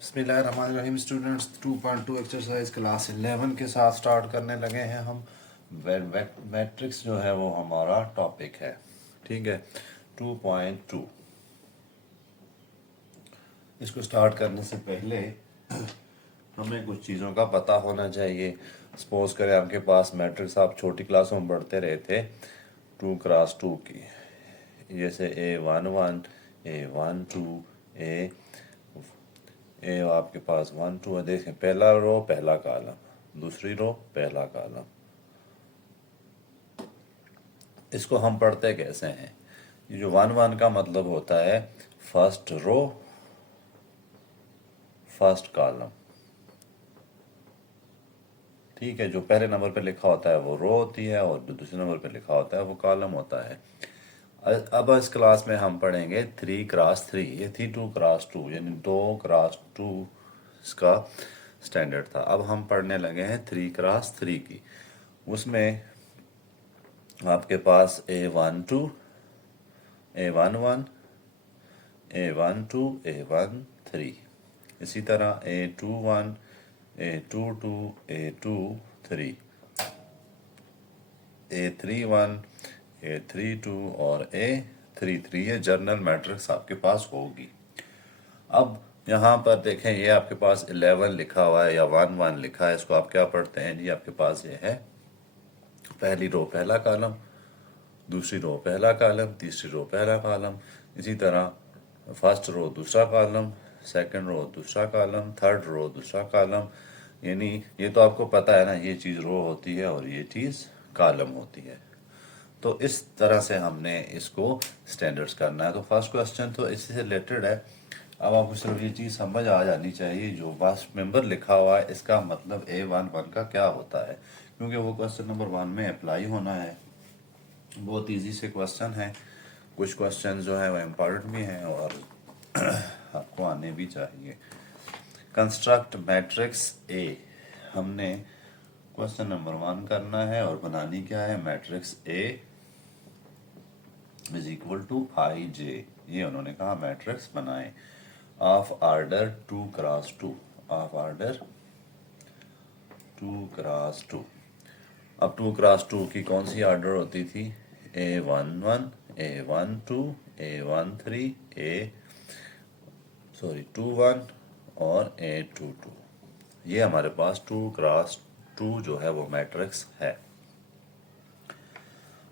बिस्मिल्लाहिर्रहमानिर्रहीम students 2.2 exercise class 11 के साथ स्टार्ट करने लगे हैं हम। मैट्रिक्स जो है वो हमारा टॉपिक है। ठीक है, 2.2। इसको स्टार्ट करने से पहले हमें कुछ चीज़ों का पता होना चाहिए। सपोज करें आपके पास मैट्रिक्स आप छोटी क्लासों में पढ़ते रहे थे 2x2 की, जैसे A11 A12 ए आपके पास 1 2 है। देखें, पहला रो पहला कॉलम, दूसरी रो पहला कॉलम। इसको हम पढ़ते कैसे हैं? ये जो 1 1 का मतलब होता है फर्स्ट रो फर्स्ट कॉलम। ठीक है, जो पहले नंबर पे लिखा होता है वो रो होती है और जो दूसरे नंबर पे लिखा होता है वो कॉलम होता है। अब इस क्लास में हम पढ़ेंगे 3x3। ये थी 2x2, यानी 2x2 इसका स्टैंडर्ड था। अब हम पढ़ने लगे हैं 3x3 की। उसमें आपके पास A12 A11 A12 A13, इसी तरह A21 A22 A23 A31 A32 और A33। ये जर्नल मैट्रिक्स आपके पास होगी। अब यहाँ पर देखें, ये आपके पास 11 लिखा हुआ है या 1 1 लिखा है। इसको आप क्या पढ़ते हैं जी? आपके पास ये है पहली रो पहला कॉलम, दूसरी रो पहला कॉलम, तीसरी रो पहला कॉलम, इसी तरह फर्स्ट रो दूसरा कॉलम, सेकंड रो दूसरा कॉलम, थर्ड रो दूसरा कॉलम। यानी ये तो आपको पता है ना, ये चीज़ रो होती है और ये चीज़ कॉलम होती है। तो इस तरह से हमने इसको स्टैंडर्ड्स करना है। तो फर्स्ट क्वेश्चन तो इसी से रिलेटेड है। अब आपको सिर्फ ये चीज़ समझ आ जानी चाहिए, जो फर्स्ट मेंबर लिखा हुआ है इसका मतलब A11 का क्या होता है, क्योंकि वो क्वेश्चन नंबर 1 में अप्लाई होना है। बहुत इजी से क्वेश्चन है। कुछ क्वेश्चन जो है वो इम्पोर्टेंट भी हैं और आपको आने भी चाहिए। कंस्ट्रक्ट मैट्रिक्स ए, हमने क्वेश्चन नंबर 1 करना है और बनानी क्या है? Matrix A is equal to I J. ये उन्होंने कहा मैट्रिक्स बनाए of order 2x2, of order 2x2। अब 2x2 की कौन सी आर्डर होती थी? A11 A12 A13 A21 और A22। ये हमारे पास 2x2 जो है वो मैट्रिक्स है।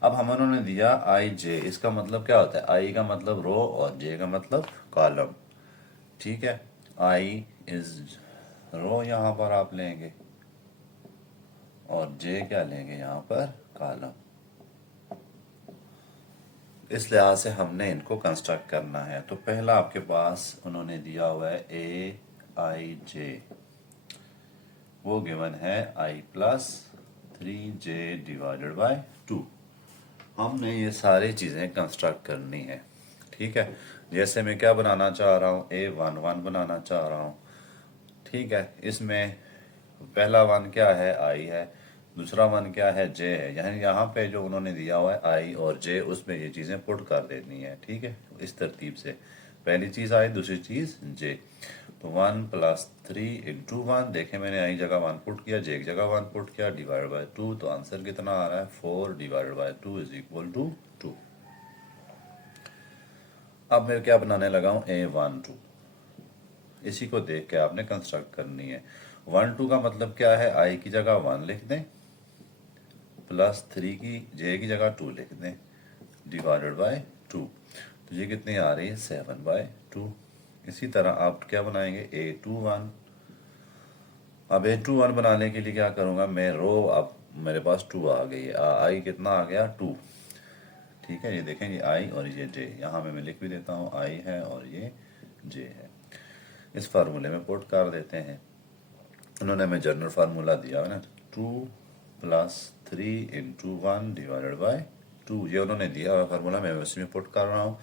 अब हम उन्होंने दिया आई जे। इसका मतलब क्या होता है? आई का मतलब रो और जे का मतलब कॉलम। ठीक है, आई इज रो यहाँ पर आप लेंगे और जे क्या लेंगे यहाँ पर? कॉलम। इस लिहाज से हमने इनको कंस्ट्रक्ट करना है। तो पहला आपके पास उन्होंने दिया हुआ है ए आई जे, वो गिवन है आई प्लस 3j डिवाइडेड बाय 2। हमने ये सारी चीज़ें कंस्ट्रक्ट करनी है। ठीक है, जैसे मैं क्या बनाना चाह रहा हूँ? A11 बनाना चाह रहा हूँ। ठीक है, इसमें पहला वन क्या है? आई है। दूसरा वन क्या है? जे है। यानी यहाँ पे जो उन्होंने दिया हुआ है आई और जे, उसमें ये चीज़ें पुट कर देनी है। ठीक है, इस तरतीब से पहली चीज़ आई, दूसरी चीज़ जे। तो 1+3 × 1, देखें मैंने आई जगह 1 पुट किया, जे की जगह 1 पुट किया, डिवाइड बाय 2। तो आंसर कितना आ रहा है? 4 divided by 2 is equal to 2। अब मैं क्या बनाने लगा हूँ? A12। इसी को देख के आपने कंस्ट्रक्ट करनी है। 1 2 का मतलब क्या है? आई की जगह 1 लिख दें, प्लस 3 की जे की जगह 2 लिख दें, डिवाइडेड बाय 2। तो ये कितनी आ रही है? 7/2। इसी तरह आप क्या बनाएंगे? A21। अब A21 बनाने के लिए क्या करूँगा मैं? रो, अब मेरे पास 2 आ गई है। आई कितना आ गया? 2। ठीक है, ये देखें, ये आई और ये जे। यहाँ मैं लिख भी देता हूँ, आई है और ये जे है। इस फार्मूले में पुट कर देते हैं। उन्होंने हमें जनरल फार्मूला दिया है ना, 2+3 × 1 डिवाइडेड बाय 2। ये उन्होंने दिया हुआ फार्मूला, मैं उसी में पुट कर रहा हूँ।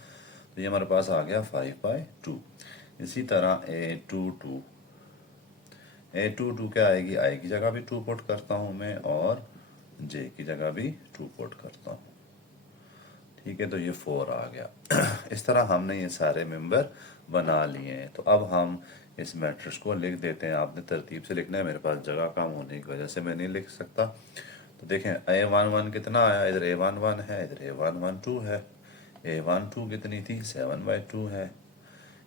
तो ये हमारे पास आ गया 5/2। इसी तरह A22 क्या आएगी? आई की जगह भी 2 पुट करता हूँ मैं और जे की जगह भी 2 पुट करता हूँ। ठीक है, तो ये 4 आ गया। इस तरह हमने ये सारे मेंबर बना लिए हैं। तो अब हम इस मैट्रिक्स को लिख देते हैं। आपने तरतीब से लिखना है, मेरे पास जगह कम होने की वजह से मैं नहीं लिख सकता। तो देखें A11 कितना आया, इधर A11 है, इधर A112 है। A12 कितनी थी, 7/2 है।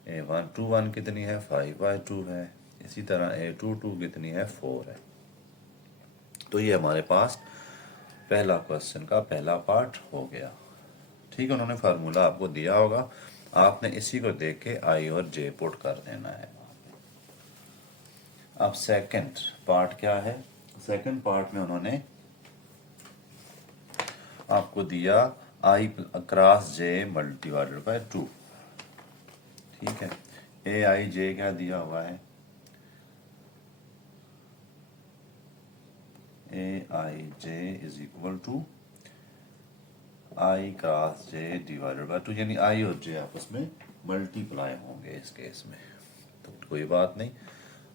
A121 कितनी है, 5/2 है। इसी तरह A22 कितनी है, 4 है। तो ये हमारे पास पहला क्वेश्चन का पहला पार्ट हो गया। ठीक है, उन्होंने फार्मूला आपको दिया होगा, आपने इसी को देख के आई और जे पुट कर देना है। अब सेकंड पार्ट क्या है, सेकंड पार्ट में उन्होंने आपको दिया आई क्रॉस जे डिवाइडेड बाय 2। ठीक है, ए आई जे क्या दिया हुआ है, A I J is equal to I cross J divided by 2, यानी आई और जे आपस में मल्टीप्लाई होंगे इस केस में। तो कोई बात नहीं,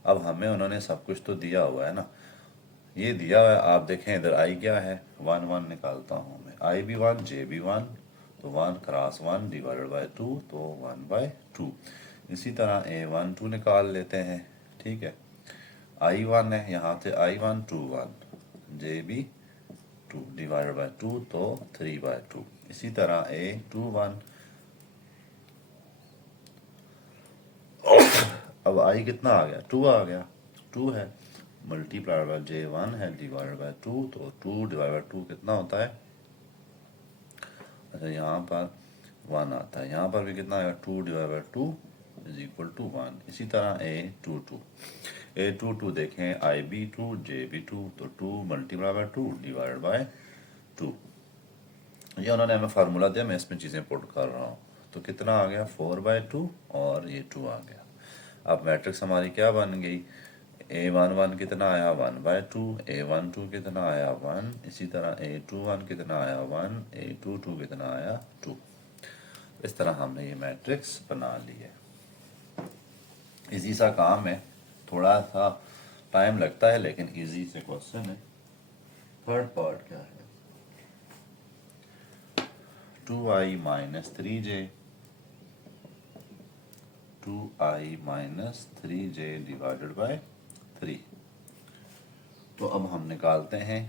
अब हमें उन्होंने सब कुछ तो दिया हुआ है ना, ये दिया हुआ है। आप देखें इधर आई क्या है, 1 1 निकालता हूँ मैं, आई भी 1 जे भी 1, तो 1 क्रॉस 1 डिवाइडेड बाय 2, तो 1/2। इसी तरह A12 निकाल लेते हैं। ठीक है, I1 है, यहाँ से I1 2 1, जे भी 2 डिवाइडेड बाय 2, तो 3/2। इसी तरह A21, अब I कितना आ गया, 2 आ गया, 2 है, मल्टीप्लाई बाय J1 है डिवाइडेड बाय 2, तो 2 डिवाइड बाय 2 कितना होता है, अच्छा यहाँ पर 1 आता है, यहाँ पर भी कितना आएगा, 2 divide by 2 is equal to 1। इसी तरह A22 देखें, IB2 JB2, तो 2 मल्टीप्लाई बाय 2 डिवाइडेड बाय 2। ये उन्होंने हमें फार्मूला दिया, मैं इसमें चीज़ें पुट कर रहा हूँ। तो कितना आ गया, 4/2 और ये 2 आ गया। अब मैट्रिक्स हमारी क्या बन गई, A11 कितना आया, 1/2, A12 कितना आया, 1, इसी तरह A21 कितना आया, 1, A22 कितना आया, 2। इस तरह हमने ये मैट्रिक्स बना ली है। इजी सा काम है, थोड़ा सा टाइम लगता है लेकिन इजी से क्वेश्चन है। थर्ड पार्ट क्या है, 2i minus 3j, 2i minus 3j divided by 3। तो अब हम निकालते हैं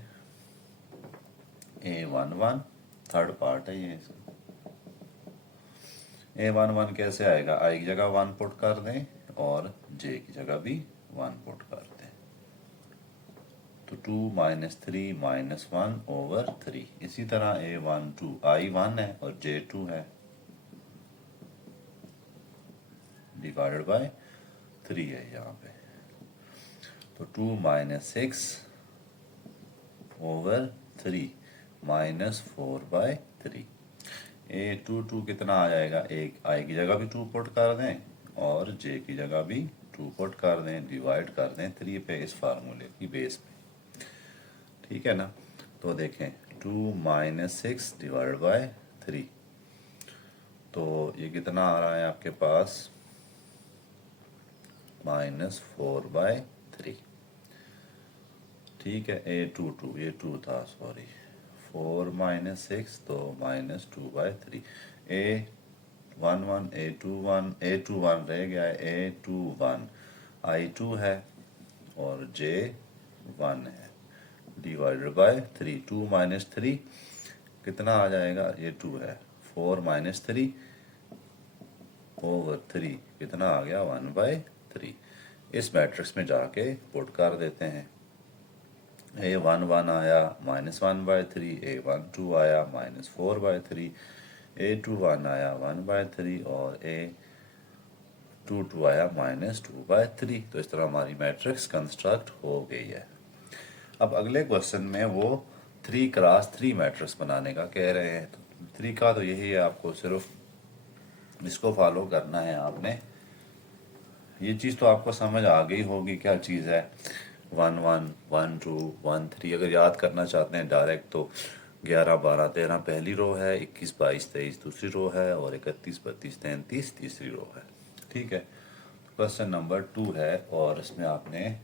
A11, थर्ड पार्ट है ये। A11 कैसे आएगा, आई की जगह 1 पुट कर दें और j की जगह भी 1 पुट कर दें, तो 2 माइनस 3 माइनस 1 ओवर 3। इसी तरह A12, I1 है और J2 है, डिवाइडेड बाय 3 है यहाँ पे, तो 2 माइनस 6 ओवर 3 माइनस 4/3। A22 कितना आ जाएगा, एक आई की जगह भी 2 पुट कर दें और जे की जगह भी 2 पुट कर दें, डिवाइड कर दें 3 पे, इस फार्मूले की बेस पे। ठीक है ना, तो देखें 2 माइनस 6 डिवाइड बाय 3, तो ये कितना आ रहा है आपके पास, -4/3। ठीक है, A22 ये 2 था, सॉरी, 4 माइनस 6 तो -2/3। A21 रह गया है, A21 I2 है और J1 है, डिवाइडेड बाय 3। 2 माइनस 3 कितना आ जाएगा, ये 2 है, 4 माइनस 3 ओवर 3 कितना आ गया, 1/3। इस मैट्रिक्स में जाके पुट कर देते हैं। A11 आया -1/3, A12 आया -4/3, A21 आया 1/3 और A22 आया -2/3। तो इस तरह हमारी मैट्रिक्स कंस्ट्रक्ट हो गई है। अब अगले क्वेश्चन में वो 3 क्रॉस 3 मैट्रिक्स बनाने का कह रहे हैं। तो तरीका तो यही है, आपको सिर्फ इसको फॉलो करना है आपने। ये चीज़ तो आपको समझ आ गई होगी क्या चीज़ है, 1 1 1 2 1 3। अगर याद करना चाहते हैं डायरेक्ट तो 11 12 13 पहली रो है, 21 22 23 दूसरी रो है और 31 32 33 तीसरी रो है। ठीक है, क्वेश्चन नंबर 2 है और इसमें आपने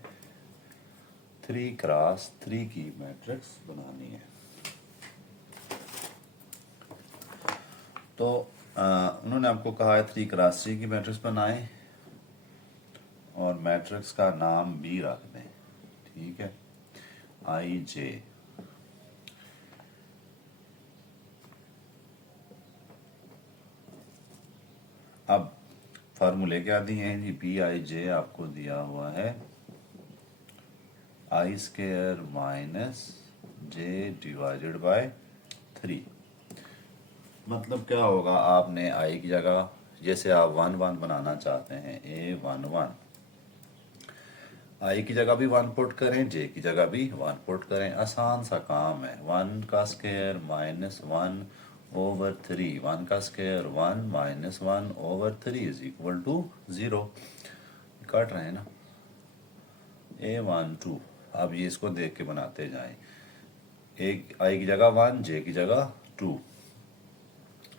3 क्रॉस 3 की मैट्रिक्स बनानी है। तो उन्होंने आपको कहा है 3 क्रॉस 3 की मैट्रिक्स बनाएं और मैट्रिक्स का नाम भी रख दें, ठीक है, आई जे। अब फार्मूले क्या दिए हैं जी, पी आई जे आपको दिया हुआ है आई square minus J divided by 3। मतलब क्या होगा, आपने आई की जगह, जैसे आप 1 1 बनाना चाहते हैं, ए 1 1, आई की जगह भी 1 पुट करें, जे की जगह भी 1 पुट करें, आसान सा काम है। 1 का स्क्वायर माइनस 1 ओवर 3, 1 का square 1 minus 1 over 3 is equal to 0। काट रहे हैं ना, ए 1 2। अब ये इसको देख के बनाते जाएं, एक आई की जगह 1, जे की जगह 2,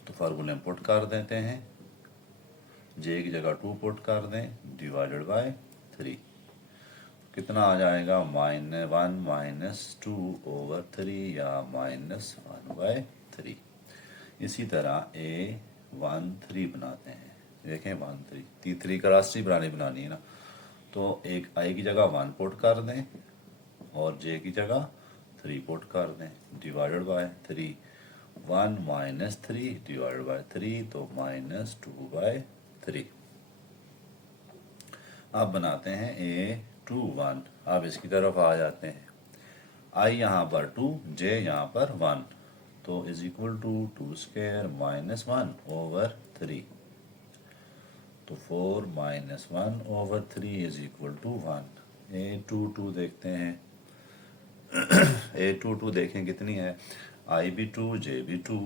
तो फार्मूले में पुट कर देते हैं, जे की जगह 2 पुट कर दें डिवाइडेड बाय 3। कितना आ जाएगा, -1 माइनस 2 ओवर 3 या -1 बाय 3। इसी तरह ए 1 3 बनाते हैं, देखें 1 3 3 का रास्ट्री बनानी है ना, तो एक आई की जगह 1 पुट कर दें और जे की जगह 3 पुट कर दें divided by 3। 1 minus 3 divided by 3, तो -2 बाय 3। अब बनाते हैं ए 2 1। अब इसकी तरफ आ जाते हैं, आई यहाँ पर 2, जे यहाँ पर 1, तो is equal to 2 square minus 1 over 3, तो 4 minus 1 over 3 is equal to 1। A 2 2 देखते हैं, ए 2 2 देखें कितनी है, आई भी 2 जे भी 2,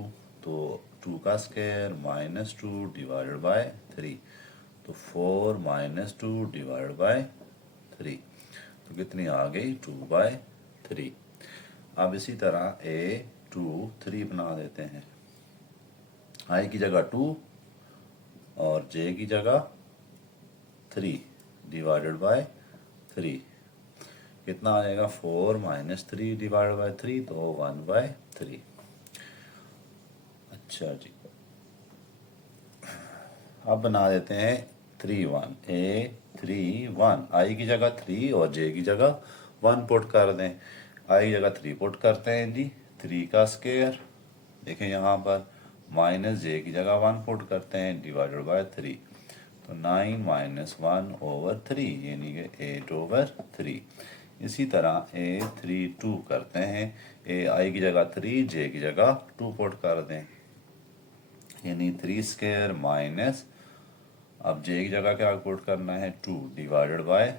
तो 2 का स्क्वायर माइनस 2 डिवाइडेड बाय 3, तो 4 माइनस 2 डिवाइडेड बाय 3, तो कितनी आ गई 2 बाय 3। अब इसी तरह ए 2 3 बना देते हैं, आई की जगह 2 और जे की जगह 3 डिवाइडेड बाय 3, कितना आ जाएगा 4 माइनस 3 डिवाइडेड बाय 3, तो 1 बाय 3। अच्छा जी, अब बना देते हैं 3 1, ए 3 1, आई की जगह 3 और जे की जगह 1 पुट कर दें, आई की जगह 3 पुट करते हैं जी, 3 का स्क्वायर, देखें यहाँ पर, माइनस जे की जगह 1 पुट करते हैं डिवाइडेड बाय 3, तो 9 माइनस 1 ओवर 3 यानी कि 8 ओवर 3। इसी तरह ए 3 2 करते हैं, ए आई की जगह 3, जे की जगह 2 पुट कर दें, यानी 3 स्क्वायर माइनस, अब जे की जगह क्या पुट करना है 2 डिवाइडेड बाय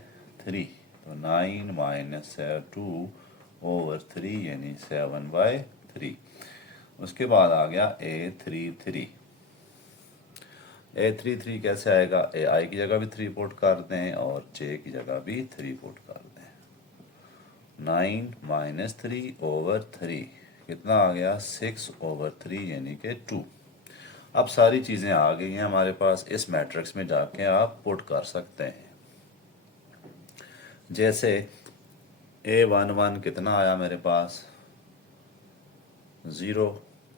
3, तो 9 माइनस 2 ओवर 3 यानी 7 बाय 3। उसके बाद आ गया ए 3 3। ए 3 3 कैसे आएगा, ए आई की जगह भी 3 पुट कर दें और जे की जगह भी 3 पुट कर दें, 9 माइनस 3 ओवर 3, कितना आ गया 6 ओवर 3 यानी कि 2। अब सारी चीज़ें आ गई हैं हमारे पास, इस मैट्रिक्स में जाके आप पुट कर सकते हैं। जैसे ए 1 1 कितना आया मेरे पास 0,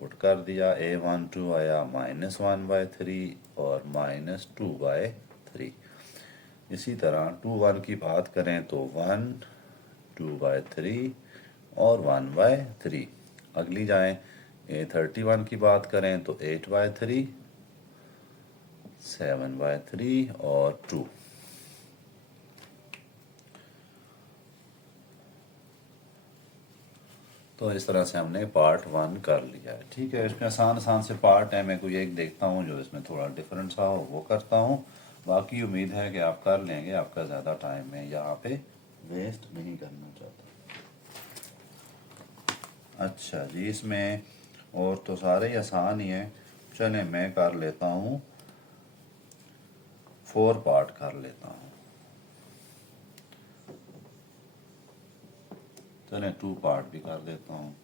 पुट कर दिया, ए 1 2 आया -1 बाय 3 और -2 बाय 3। इसी तरह 2 1 की बात करें तो 1 2 बाय 3 और 1 बाय 3। अगली जाएं, ए 31 की बात करें तो 8 बाय 3, 7 बाय 3 और 2। तो इस तरह से हमने पार्ट 1 कर लिया है, ठीक है। इसमें आसान आसान से पार्ट है, मैं कोई एक देखता हूँ जो इसमें थोड़ा डिफरेंट सा हो वो करता हूँ, बाकी उम्मीद है कि आप कर लेंगे, आपका ज़्यादा टाइम मैं यहाँ पे वेस्ट नहीं करना चाहता। अच्छा जी, इसमें और तो सारे ही आसान ही हैं, चलें मैं कर लेता हूँ 4 पार्ट कर लेता हूँ, चलें 2 पार्ट भी कर देता हूँ।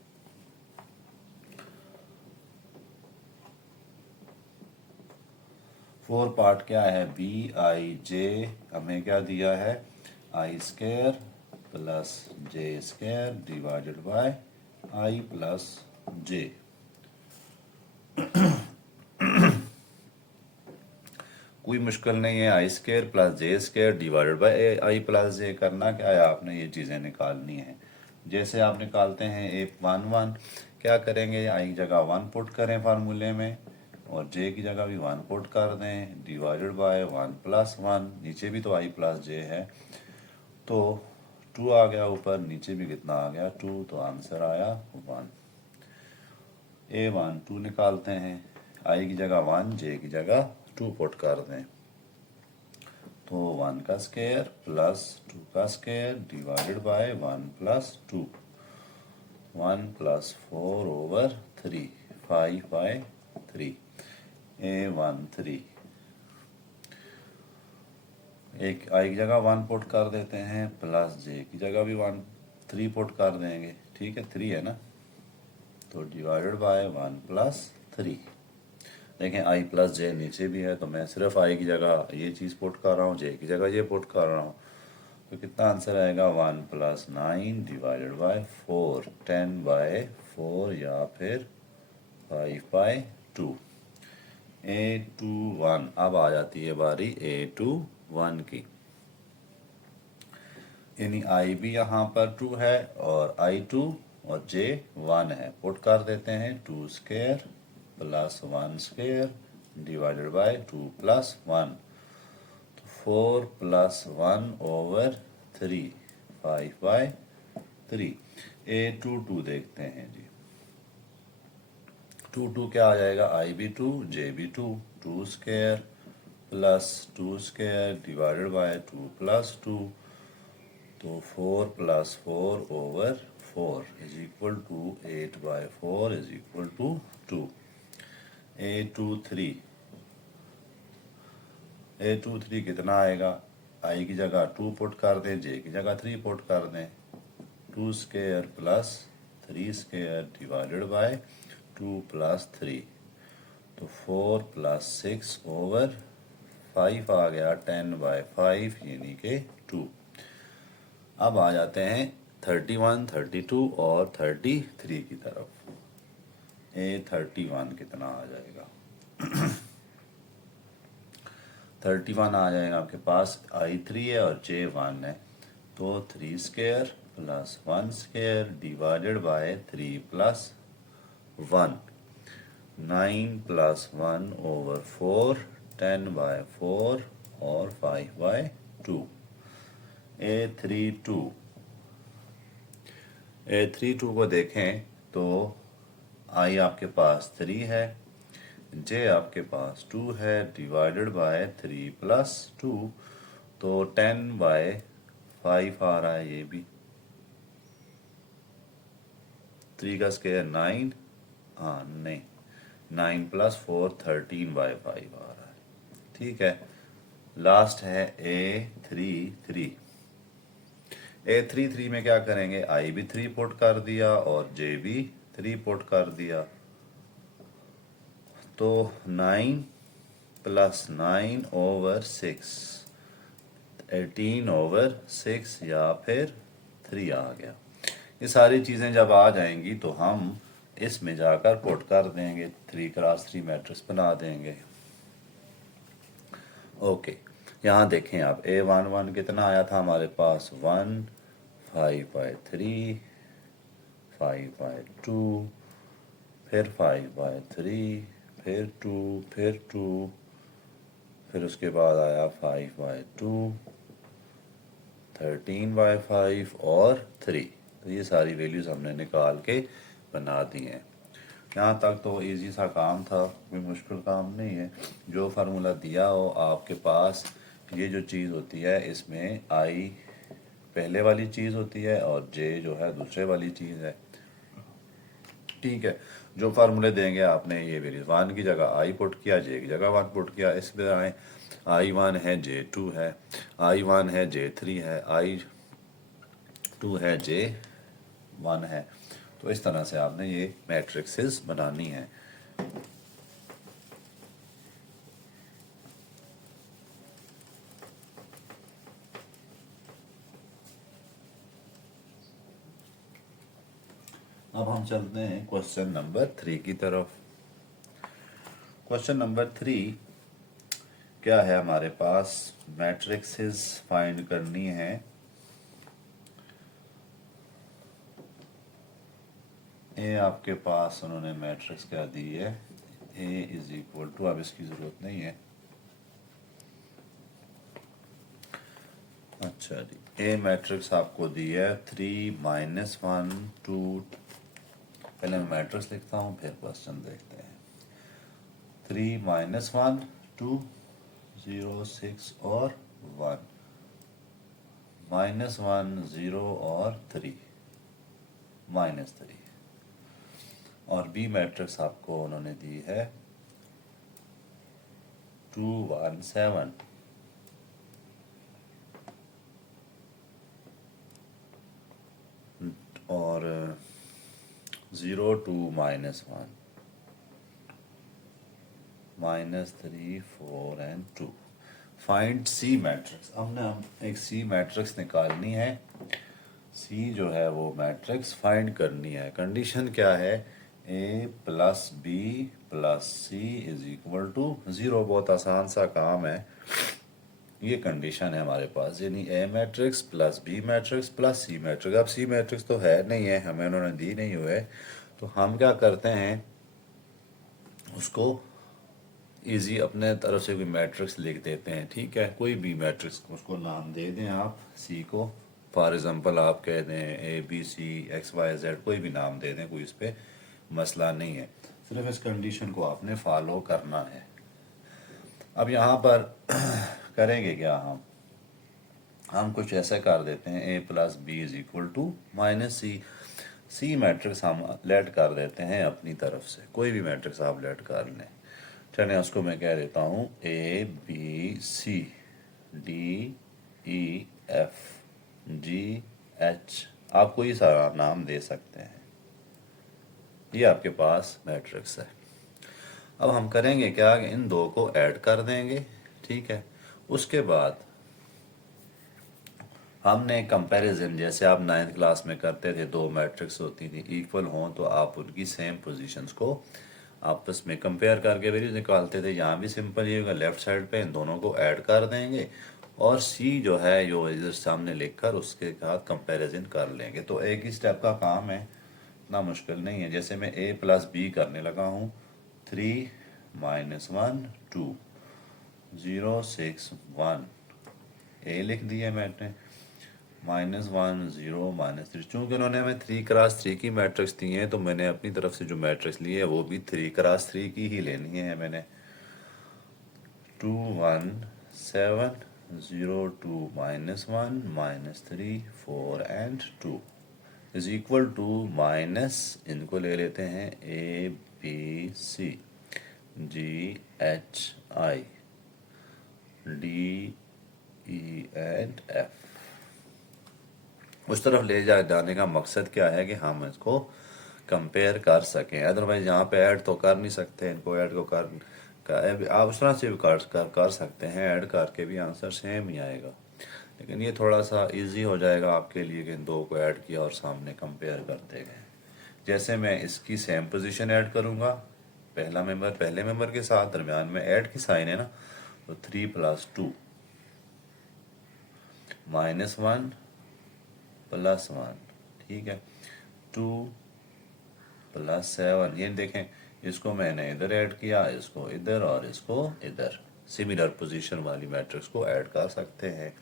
फोर पार्ट क्या है, बी आई जे, हमें क्या दिया है आई square plus J square divided by I plus J. कोई मुश्किल नहीं है, I square plus J square divided by I plus J. करना क्या है, आपने ये चीज़ें निकालनी है। जैसे आप निकालते हैं ए वन वन, क्या करेंगे, आई की जगह वन पुट करें फार्मूले में और जे की जगह भी वन पुट कर दें, divided by one plus one, नीचे भी तो आई प्लस जे है तो टू आ गया ऊपर, नीचे भी कितना आ गया टू, तो आंसर आया वन। ए वन टू निकालते हैं, आई की जगह वन, जे की जगह टू पुट कर दें, तो वन का स्केयर प्लस टू का square divided by one plus two, one plus four over three, five by three, A one three. एक आई की जगह वन पुट कर देते हैं, प्लस जे की जगह भी वन थ्री पुट कर देंगे, ठीक है, थ्री है ना, तो divided by one plus three. देखें आई प्लस जे नीचे भी है, तो मैं सिर्फ आई की जगह ये चीज़ पुट कर रहा हूँ, जे की जगह ये पुट कर रहा हूँ, तो कितना आंसर आएगा, one plus nine divided by four, ten by four या फिर five by two, A two one. अब आ जाती है बारी ए टू वन की, यानी आई भी यहाँ पर टू है और आई टू और जे वन है, पुट कर देते हैं, two square plus one square divided by two plus one, तो four plus one over three, five by three. A two two देखते हैं जी, टू टू क्या आ जाएगा, आई भी टू जे भी two, two square plus two square divided by two plus two, तो four plus four over four is equal to eight by four is equal to two. A two three, A two three कितना आएगा, आई की जगह to put कर दें, जे की जगह three put कर दें, two square plus three square divided by two plus three, तो four plus six over five आ गया, टेन बाय फाइव यानी कि टू। अब आ जाते हैं 31, 32 और 33 की तरफ। ए 31 कितना आ जाएगा, 31 आ जाएगा आपके पास, आई थ्री है और जे वन है, तो three square plus one square divided by three plus one, nine plus one over four, ten by four और five by two. A three two, A three two को देखें तो आई आपके पास थ्री है, जे आपके पास टू है, divided by three plus two, तो ten by five आ रहा है, ये भी थ्री का स्केयर नाइन, हाँ नहीं, nine plus four 13 by five आ रहा है, ठीक है। लास्ट है A three three, A three three में क्या करेंगे, आई भी थ्री पुट कर दिया और जे भी थ्री पुट कर दिया, तो nine plus nine over six, 18 over six या फिर थ्री आ गया। ये सारी चीज़ें जब आ जाएंगी तो हम इसमें जाकर पुट कर देंगे, 3x3 मैट्रिक्स बना देंगे। ओके, यहाँ देखें आप, ए वन वन कितना आया था हमारे पास, one, five by three, five by two, फिर फाइव बाय थ्री, फिर टू, फिर उसके बाद आया five by two, 13 by five और थ्री। तो ये सारी वैल्यूज़ हमने निकाल के बना दी हैं। यहाँ तक तो इजी सा काम था, कोई मुश्किल काम नहीं है। जो फार्मूला दिया हो आपके पास, ये जो चीज़ होती है इसमें आई पहले वाली चीज़ होती है और जे जो है दूसरे वाली चीज़ है, ठीक है। जो फार्मूले देंगे आपने ये वैल्यूज, वन की जगह आई पुट किया, जे की जगह वन पुट किया, इस पर आए, आई वन है जे टू है, आई वन है जे थ्री है, आई टू है जे वन है, तो इस तरह से आपने ये मैट्रिक्सेस बनानी है। अब हम चलते हैं क्वेश्चन नंबर 3 की तरफ। क्वेश्चन नंबर 3 क्या है हमारे पास, मैट्रिक्सेस फाइंड करनी है। ए आपके पास उन्होंने मैट्रिक्स क्या दी है, ए इज इक्वल टू, अब इसकी ज़रूरत नहीं है, अच्छा जी, ए मैट्रिक्स आपको दी है 3 -1 2, पहले मैं मैट्रिक्स लिखता हूँ फिर क्वेश्चन देखते हैं। 3 -1 2 0 6 और 1, -1 0 और 3 -3, और बी मैट्रिक्स आपको उन्होंने दी है 2 1 7 और 0 2 -1 -3 4 एंड 2। फाइंड सी मैट्रिक्स, हम एक सी मैट्रिक्स निकालनी है। सी जो है वो मैट्रिक्स फाइंड करनी है। कंडीशन क्या है, A plus B plus C is equal to 0। बहुत आसान सा काम है, ये कंडीशन है हमारे पास, यानी A matrix plus B matrix plus C matrix. अब सी मैट्रिक्स तो है नहीं है, हमें उन्होंने दी नहीं हुए, तो हम क्या करते हैं, उसको इजी अपने तरफ से कोई मैट्रिक्स लिख देते हैं। ठीक है, कोई भी मैट्रिक्स उसको नाम दे दें आप, सी को फॉर एग्जांपल आप कह दें A B C X Y Z, कोई भी नाम दे दें, कोई इस पर मसला नहीं है, सिर्फ इस कंडीशन को आपने फॉलो करना है। अब यहाँ पर करेंगे क्या, हम कुछ ऐसा कर देते हैं, A plus B is equal to minus C. C matrix हम लेट कर देते हैं अपनी तरफ से, कोई भी मैट्रिक्स आप लेट कर लें। चलिए उसको मैं कह देता हूँ A B C D E F G H, आप कोई सारा नाम दे सकते हैं, ये आपके पास मैट्रिक्स है। अब हम करेंगे क्या, इन दो को ऐड कर देंगे। ठीक है, उसके बाद हमने कंपैरिजन, जैसे आप 9th क्लास में करते थे, दो मैट्रिक्स होती थी, इक्वल हों तो आप उनकी सेम पोजीशंस को आपस में कंपेयर करके वैल्यूज निकालते थे। यहाँ भी सिंपल ये होगा, लेफ्ट साइड पे इन दोनों को ऐड कर देंगे और सी जो है जो इधर सामने लिखकर उसके साथ कंपैरिजन कर लेंगे। तो एक ही स्टेप का काम है, इतना मुश्किल नहीं है। जैसे मैं ए प्लस बी करने लगा हूँ, 3 -1 2 0 6 1, ए लिख दिया मैंने, -1 0 -3। चूँकि उन्होंने हमें 3x3 की मैट्रिक्स दी है, तो मैंने अपनी तरफ से जो मैट्रिक्स ली है वो भी 3x3 की ही लेनी है। मैंने 2 1 7 0 2 -1 -3 4 and 2 is equal to minus, इनको ले लेते हैं A B C G H I D E and F. उस तरफ ले जाने का मकसद क्या है कि हम इसको कंपेयर कर सकें, अदरवाइज यहाँ पे ऐड तो कर नहीं सकते, इनको ऐड को आप उस तरह से भी कर सकते हैं, ऐड करके भी आंसर सेम ही आएगा, लेकिन ये थोड़ा सा इजी हो जाएगा आपके लिए कि इन दो को ऐड किया और सामने कंपेयर करते गए। जैसे मैं इसकी सेम पोजीशन ऐड करूँगा, पहला मेंबर पहले मेंबर के साथ, दरमियान में ऐड की साइन है ना, तो 3 + 2 -1 +1, ठीक है, 2 + 7, ये देखें, इसको मैंने इधर ऐड किया, इसको इधर और इसको इधर, सिमिलर पोजीशन वाली मैट्रिक्स को ऐड कर सकते हैं।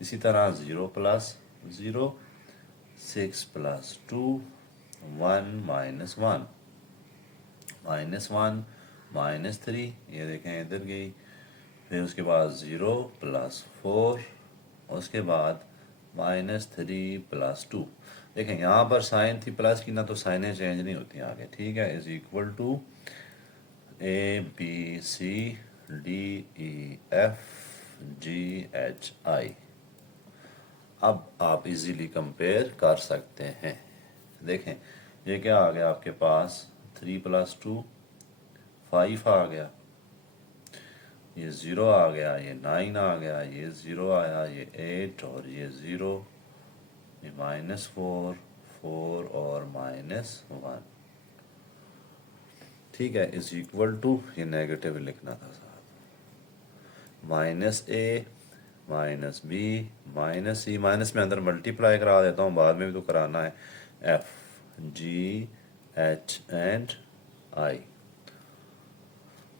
इसी तरह 0 + 0 6 + 2 1 -1 -3, ये देखें इधर गई, फिर उसके बाद 0 + 4, उसके बाद -3 + 2। देखें यहाँ पर साइन थी प्लस की ना, तो साइनें चेंज नहीं होती आगे। ठीक है, is equal to A B C D E F G H I. अब आप इजीली कंपेयर कर सकते हैं। देखें ये क्या आ गया आपके पास, 3 + 2 5 आ गया, ये 0 आ गया, ये 9 आ गया, ये 0 आया, ये 8 और ये 0, ये -4 4 और -1। ठीक है, इज इक्वल टू, ये नेगेटिव लिखना था साहब, माइनस ए माइनस बी माइनस सी, माइनस में अंदर मल्टीप्लाई करा देता हूँ, बाद में भी तो कराना है, F G H and I.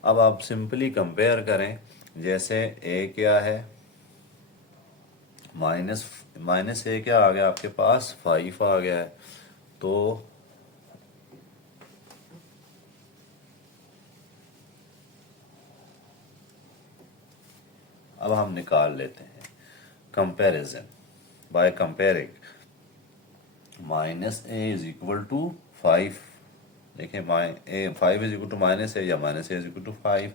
अब आप सिंपली कंपेयर करें, जैसे ए क्या है, माइनस माइनस ए क्या आ गया आपके पास, 5 आ गया है, तो अब हम निकाल लेते हैं comparison by comparing minus A is equal to 5। देखिए A 5 is equal to minus A या minus A is equal to 5,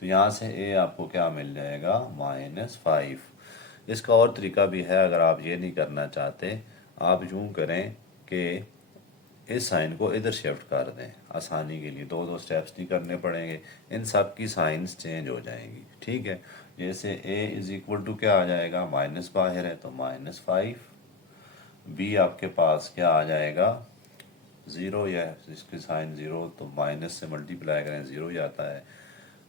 तो यहाँ से ए आपको क्या मिल जाएगा, -5। इसका और तरीका भी है, अगर आप ये नहीं करना चाहते, आप यूँ करें कि इस साइन को इधर शिफ्ट कर दें, आसानी के लिए दो स्टेप्स नहीं करने पड़ेंगे, इन सब की साइंस चेंज हो जाएंगी। ठीक है, जैसे a इज इक्वल टू क्या आ जाएगा, माइनस बाहर है तो -5, b आपके पास क्या आ जाएगा 0, या इसकी साइन 0 तो माइनस से मल्टीप्लाई करें 0 ही आता है,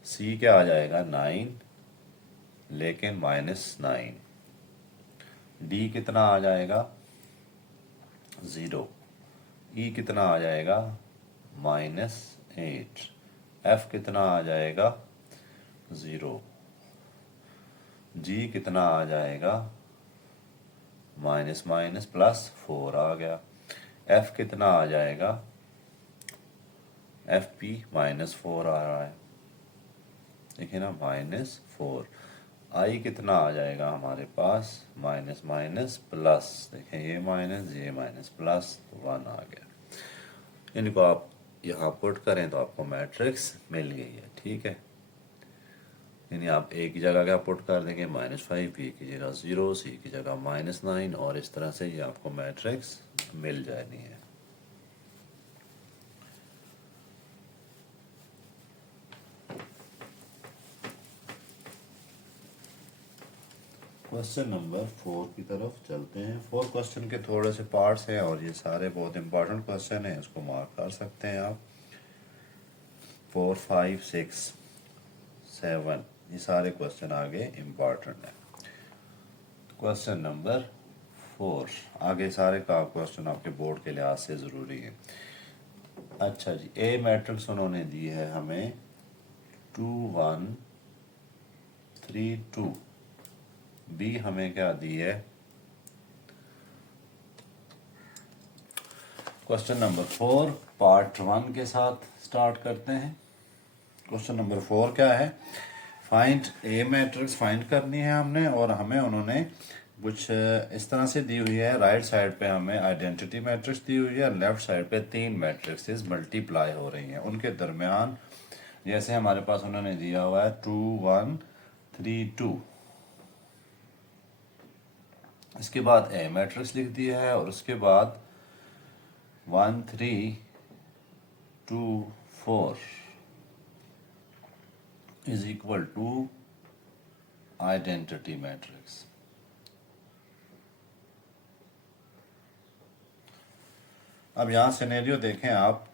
c क्या आ जाएगा 9 लेकिन -9, d कितना आ जाएगा 0, ई कितना आ जाएगा -8, एफ कितना आ जाएगा 0, जी कितना आ जाएगा माइनस माइनस प्लस 4 आ गया, एफ कितना आ जाएगा, एफ पी -4 आ रहा है, देखिए ना -4, आई कितना आ जाएगा हमारे पास माइनस माइनस प्लस, देखें ये माइनस प्लस, तो 1 आ गया। इनको आप यहाँ पुट करें तो आपको मैट्रिक्स मिल गई है। ठीक है, यानी आप ए की जगह क्या पुट कर देंगे -5, बी की जगह 0, सी की जगह -9, और इस तरह से ये आपको मैट्रिक्स मिल जानी है। क्वेश्चन नंबर 4 की तरफ चलते हैं। 4 क्वेश्चन के थोड़े से पार्ट्स हैं और ये सारे बहुत इंपॉर्टेंट क्वेश्चन हैं, इसको मार्क कर सकते हैं आप। 4, 5, 6, 7 ये सारे क्वेश्चन आगे इम्पॉर्टेंट है। क्वेश्चन नंबर 4, आगे सारे का क्वेश्चन आपके बोर्ड के लिहाज से ज़रूरी है। अच्छा जी, ए मैट्रिक्स उन्होंने दी है हमें 2 1 3 2, बी हमें क्या दी है, क्वेश्चन नंबर 4 पार्ट 1 के साथ स्टार्ट करते हैं। क्वेश्चन नंबर 4 क्या है, फाइंड ए मैट्रिक्स फाइंड करनी है हमने, और हमें उन्होंने कुछ इस तरह से दी हुई है, राइट साइड पे हमें आइडेंटिटी मैट्रिक्स दी हुई है, लेफ्ट साइड पे 3 मैट्रिक्सेस मल्टीप्लाई हो रही हैं, उनके दरमियान जैसे हमारे पास उन्होंने दिया हुआ है 2 1 3 2, इसके बाद ए मैट्रिक्स लिख दिया है, और उसके बाद 1 3 2 4 is equal to identity matrix. अब यहाँ सिनेरियो देखें आप,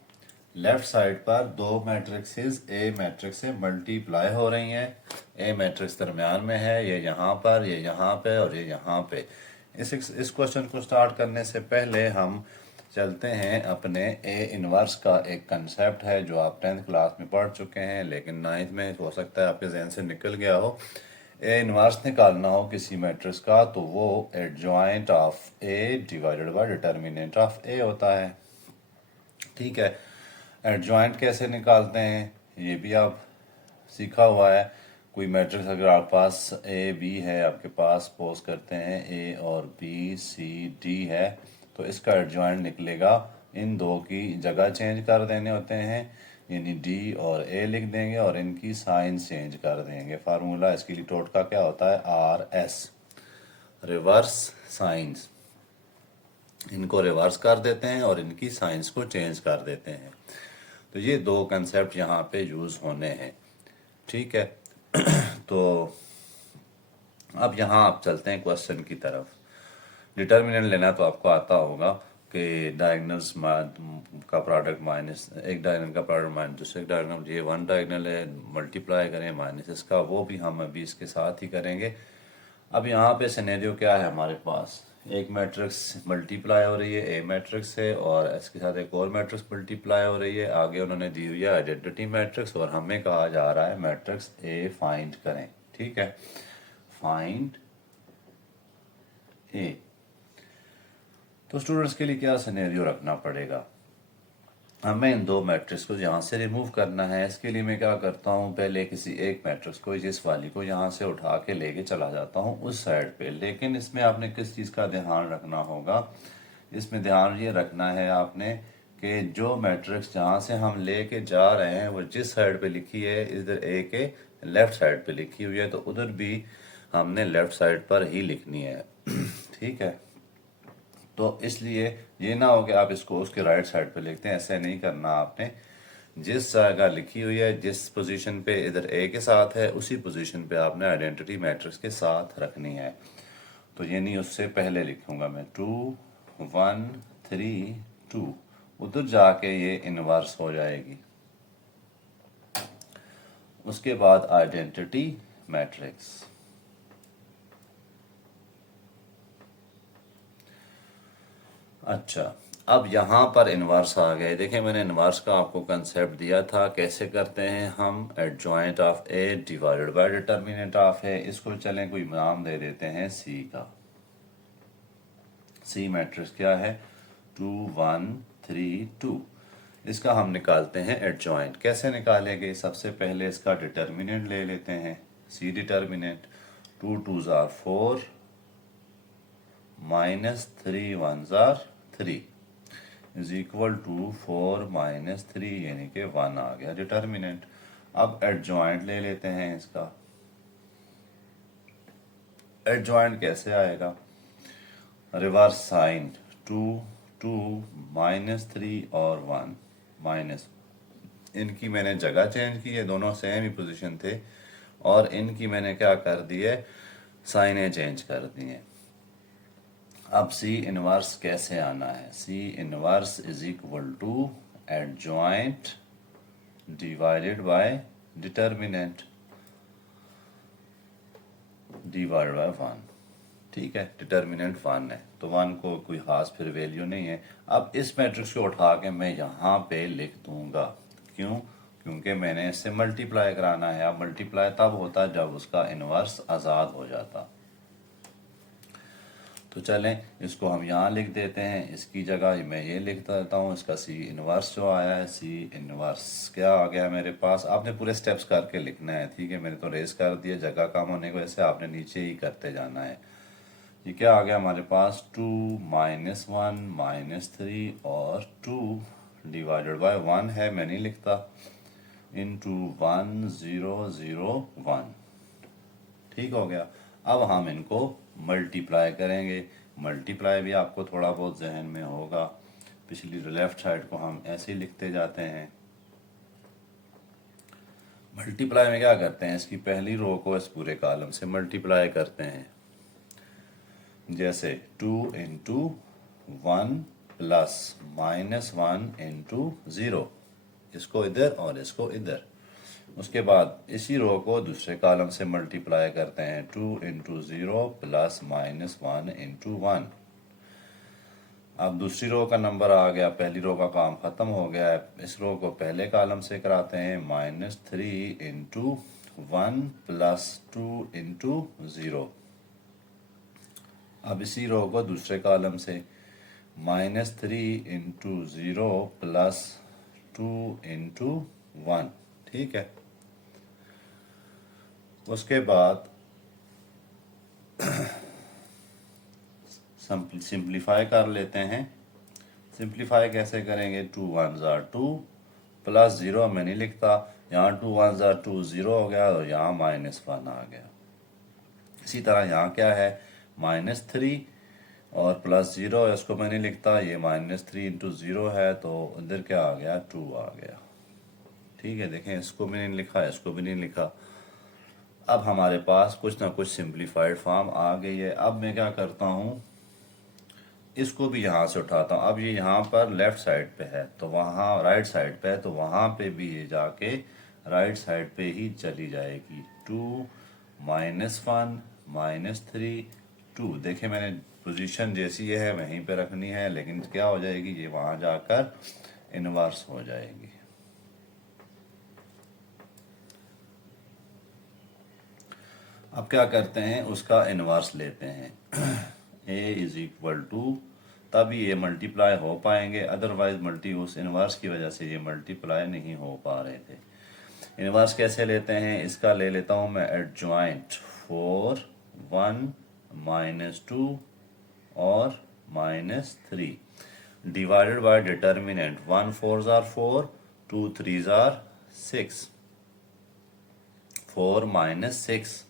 लेफ्ट साइड पर दो मैट्रिक्सेस ए मैट्रिक्स से मल्टीप्लाई हो रही हैं, ए मैट्रिक्स दरमियान में है, ये यहाँ पर, ये यहाँ पे और ये यहाँ पे। इस क्वेश्चन को स्टार्ट करने से पहले हम चलते हैं अपने ए इनवर्स का एक कंसेप्ट है जो आप 10th क्लास में पढ़ चुके हैं, लेकिन 9th में हो सकता है आपके जहन से निकल गया हो। ए इनवर्स निकालना हो किसी मैट्रिक्स का तो वो adjoint of A divided by determinant of A होता है। ठीक है, एडजॉइंट कैसे निकालते हैं ये भी आप सीखा हुआ है। कोई मैट्रिक्स अगर आपके पास ए बी है, आपके पास सपोज करते हैं ए और बी सी डी है, तो इसका एडजॉइंट निकलेगा, इन दो की जगह चेंज कर देने होते हैं, यानी डी और ए लिख देंगे और इनकी साइन चेंज कर देंगे। फार्मूला इसके लिए टोटका क्या होता है, आर एस, रिवर्स साइंस, इनको रिवर्स कर देते हैं और इनकी साइंस को चेंज कर देते हैं। तो ये दो कंसेप्ट यहाँ पे यूज़ होने हैं। ठीक है, तो अब यहाँ आप चलते हैं क्वेश्चन की तरफ। डिटर्मिनेंट लेना तो आपको आता होगा, कि डायगनल्स का प्रोडक्ट माइनस एक डायगनल का प्रोडक्ट माइनस दूसरे डायगनल, ये वन डायगनल है, मल्टीप्लाई करें माइनस इसका, वो भी हम अभी इसके साथ ही करेंगे। अब यहाँ पे सिनेरियो क्या है हमारे पास, एक मैट्रिक्स मल्टीप्लाई हो रही है, ए मैट्रिक्स है, और इसके साथ एक और मैट्रिक्स मल्टीप्लाई हो रही है, आगे उन्होंने दी हुई है आइडेंटिटी मैट्रिक्स, और हमें कहा जा रहा है मैट्रिक्स ए फाइंड करें। ठीक है, फाइंड ए। तो स्टूडेंट्स के लिए क्या सिनेरियो रखना पड़ेगा, हमें इन दो मैट्रिक्स को यहाँ से रिमूव करना है। इसके लिए मैं क्या करता हूँ, पहले किसी एक मैट्रिक्स को, जिस वाली को, यहाँ से उठा के लेके चला जाता हूँ उस साइड पे। लेकिन इसमें आपने किस चीज़ का ध्यान रखना होगा, इसमें ध्यान ये रखना है आपने कि जो मैट्रिक्स जहाँ से हम लेके जा रहे हैं वो जिस साइड पे लिखी है, इधर ए के लेफ्ट साइड पे लिखी हुई है, तो उधर भी हमने लेफ्ट साइड पर ही लिखनी है। ठीक है, तो इसलिए ये ना हो कि आप इसको उसके राइट साइड पे लिखते हैं, ऐसे नहीं करना आपने। जिस जगह लिखी हुई है, जिस पोजीशन पे इधर ए के साथ है, उसी पोजीशन पे आपने आइडेंटिटी मैट्रिक्स के साथ रखनी है। तो ये नहीं, उससे पहले लिखूंगा मैं 2 1 3 2, उधर जाके ये इनवर्स हो जाएगी। उसके बाद आइडेंटिटी मैट्रिक्स। अच्छा, अब यहाँ पर इनवर्स आ गए। देखिए मैंने इनवर्स का आपको कंसेप्ट दिया था, कैसे करते हैं हम, adjoint of A divided by determinant of A. इसको चलें कोई नाम दे देते हैं सी का। सी मैट्रिक्स क्या है, 2 1 3 2। इसका हम निकालते हैं एडजॉइंट। कैसे निकालेंगे, सबसे पहले इसका डिटर्मिनेंट ले लेते हैं, C determinant. 2 2s are 4 minus 3 1s are 3 is equal to 4 minus 3, यानी कि 1 आ गया डिटर्मिनेंट। अब एडजॉइंट ले लेते हैं इसका। एडजॉइंट कैसे आएगा, रिवर्स साइन, 2 2 माइनस 3 और 1 माइनस, इनकी मैंने जगह चेंज की है, दोनों सेम ही पोजीशन थे, और इनकी मैंने क्या कर दी है, साइनें चेंज कर दी हैं। अब सी इनवर्स कैसे आना है, C inverse is equal to adjoint divided by determinant divided by 1। ठीक है, डिटर्मिनेंट 1 है, तो 1 को कोई खास फिर वैल्यू नहीं है। अब इस मैट्रिक्स को उठा के मैं यहाँ पे लिख दूंगा, क्यों, क्योंकि मैंने इससे मल्टीप्लाई कराना है। अब मल्टीप्लाई तब होता है जब उसका इनवर्स आज़ाद हो जाता। तो चलें इसको हम यहाँ लिख देते हैं, इसकी जगह मैं ये लिख देता हूँ, इसका सी इनवर्स जो आया है, सी इनवर्स क्या आ गया मेरे पास। आपने पूरे स्टेप्स करके लिखना है, ठीक है, मैंने तो रेस कर दिया, जगह कम होने की वजह से आपने नीचे ही करते जाना है। ये क्या आ गया हमारे पास, 2 माइनस 1 माइनस 3 और 2 डिवाइडेड बाय 1 है, मैं नहीं लिखता, इंटू 1 0 0 1। ठीक हो गया। अब हम इनको मल्टीप्लाई करेंगे। मल्टीप्लाई भी आपको थोड़ा बहुत जहन में होगा, पिछली लेफ्ट साइड को हम ऐसे ही लिखते जाते हैं। मल्टीप्लाई में क्या करते हैं, इसकी पहली रो को इस पूरे कॉलम से मल्टीप्लाई करते हैं, जैसे 2 इंटू 1 प्लस माइनस 1 इंटू 0, इसको इधर और इसको इधर। उसके बाद इसी रो को दूसरे कॉलम से मल्टीप्लाई करते हैं, 2 इंटू 0 प्लस माइनस 1 इंटू 1। अब दूसरी रो का नंबर आ गया, पहली रो का काम खत्म हो गया है, इस रो को पहले कॉलम से कराते हैं, माइनस 3 इंटू 1 प्लस 2 इंटू 0। अब इसी रो को दूसरे कॉलम से, माइनस 3 इंटू 0 प्लस 2 इंटू 1। ठीक है, उसके बाद सिंप्लीफाई कर लेते हैं। सिंप्लीफाई कैसे करेंगे, 2 1s are 2 प्लस 0 मैं नहीं लिखता, यहाँ 2 1s are 2 0 हो गया, और यहाँ माइनस 1 आ गया। इसी तरह यहाँ क्या है, माइनस 3 और प्लस 0, इसको मैं नहीं लिखता, ये माइनस 3 इंटू 0 है, तो इधर क्या आ गया, 2 आ गया। ठीक है, देखें इसको भी नहीं लिखा, इसको भी नहीं लिखा। अब हमारे पास कुछ ना कुछ सिंप्लीफाइड फॉर्म आ गई है। अब मैं क्या करता हूँ, इसको भी यहाँ से उठाता हूँ। अब ये यहाँ पर लेफ़्ट साइड पे है तो वहाँ राइट साइड पे है तो वहाँ पे भी ये जाके राइट साइड पे ही चली जाएगी। 2 -1 -3 2। देखिए मैंने पोजीशन जैसी ये है वहीं पे रखनी है, लेकिन क्या हो जाएगी ये वहाँ जाकर इन्वर्स हो जाएगी। अब क्या करते हैं, उसका इन्वर्स लेते हैं। a = तब ये मल्टीप्लाई हो पाएंगे, अदरवाइज उस इन्वर्स की वजह से ये मल्टीप्लाई नहीं हो पा रहे थे। इन्वर्स कैसे लेते हैं, इसका ले लेता हूँ मैं एडजॉइंट 4 1 -2 और -3 divided by determinant 1 4s are 4 2 3s are 6 4 -6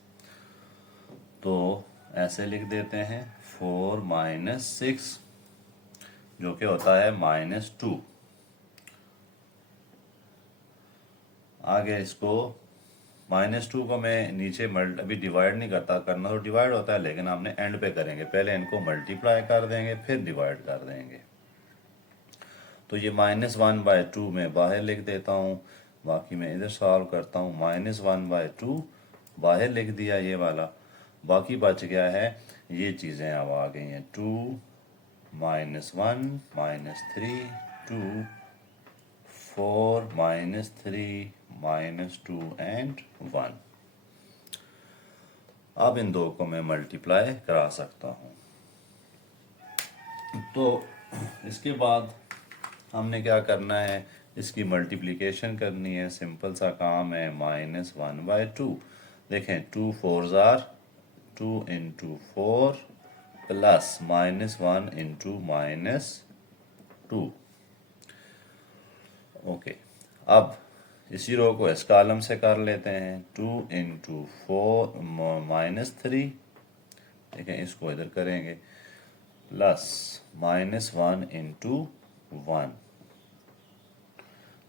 तो ऐसे लिख देते हैं 4 -6 जो कि होता है -2। आगे इसको -2 को मैं नीचे अभी डिवाइड नहीं करना तो डिवाइड होता है, लेकिन हमने एंड पे करेंगे। पहले इनको मल्टीप्लाई कर देंगे फिर डिवाइड कर देंगे। तो ये -1/2 में बाहर लिख देता हूँ, बाकी मैं इधर सॉल्व करता हूँ। -1/2 बाहर लिख दिया ये वाला, बाकी बच गया है ये चीज़ें अब आ गई हैं 2 -1 -3 2 4 -3 -2 एंड 1। अब इन दो को मैं मल्टीप्लाई करा सकता हूँ। तो इसके बाद हमने क्या करना है, इसकी मल्टीप्लिकेशन करनी है। सिंपल सा काम है, -1/2। देखें 2 4s are 2 × 4 प्लस -1 × -2। ओके, अब इसी रो को इस कॉलम से कर लेते हैं। 2 × 4 -3, देखें इसको इधर करेंगे, प्लस -1 × 1।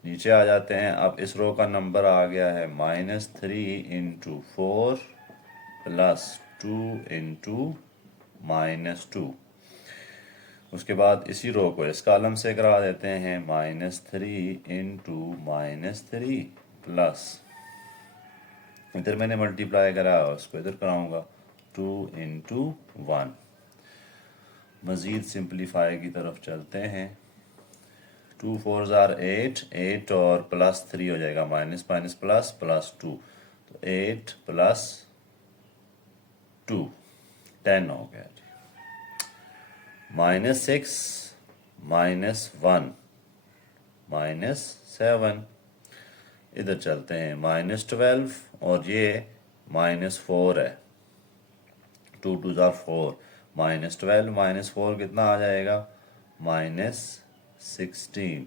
नीचे आ जाते हैं। अब इस रो का नंबर आ गया है -3 × 4 प्लस 2 × -2। उसके बाद इसी रो को इस कॉलम से करा देते हैं, -3 × -3 प्लस, इधर मैंने मल्टीप्लाई करा उसको इधर कराऊंगा 2 × 1। मज़ीद सिंप्लीफाई की तरफ चलते हैं। 2 4s are 8 8 और प्लस 3 हो जाएगा, माइनस माइनस प्लस प्लस 2, तो 8 प्लस 2 10 हो गया जी। -6 -1 -7। इधर चलते हैं, -12 और ये -4 है। 2 2s are 4, -12 -4 कितना आ जाएगा, -16।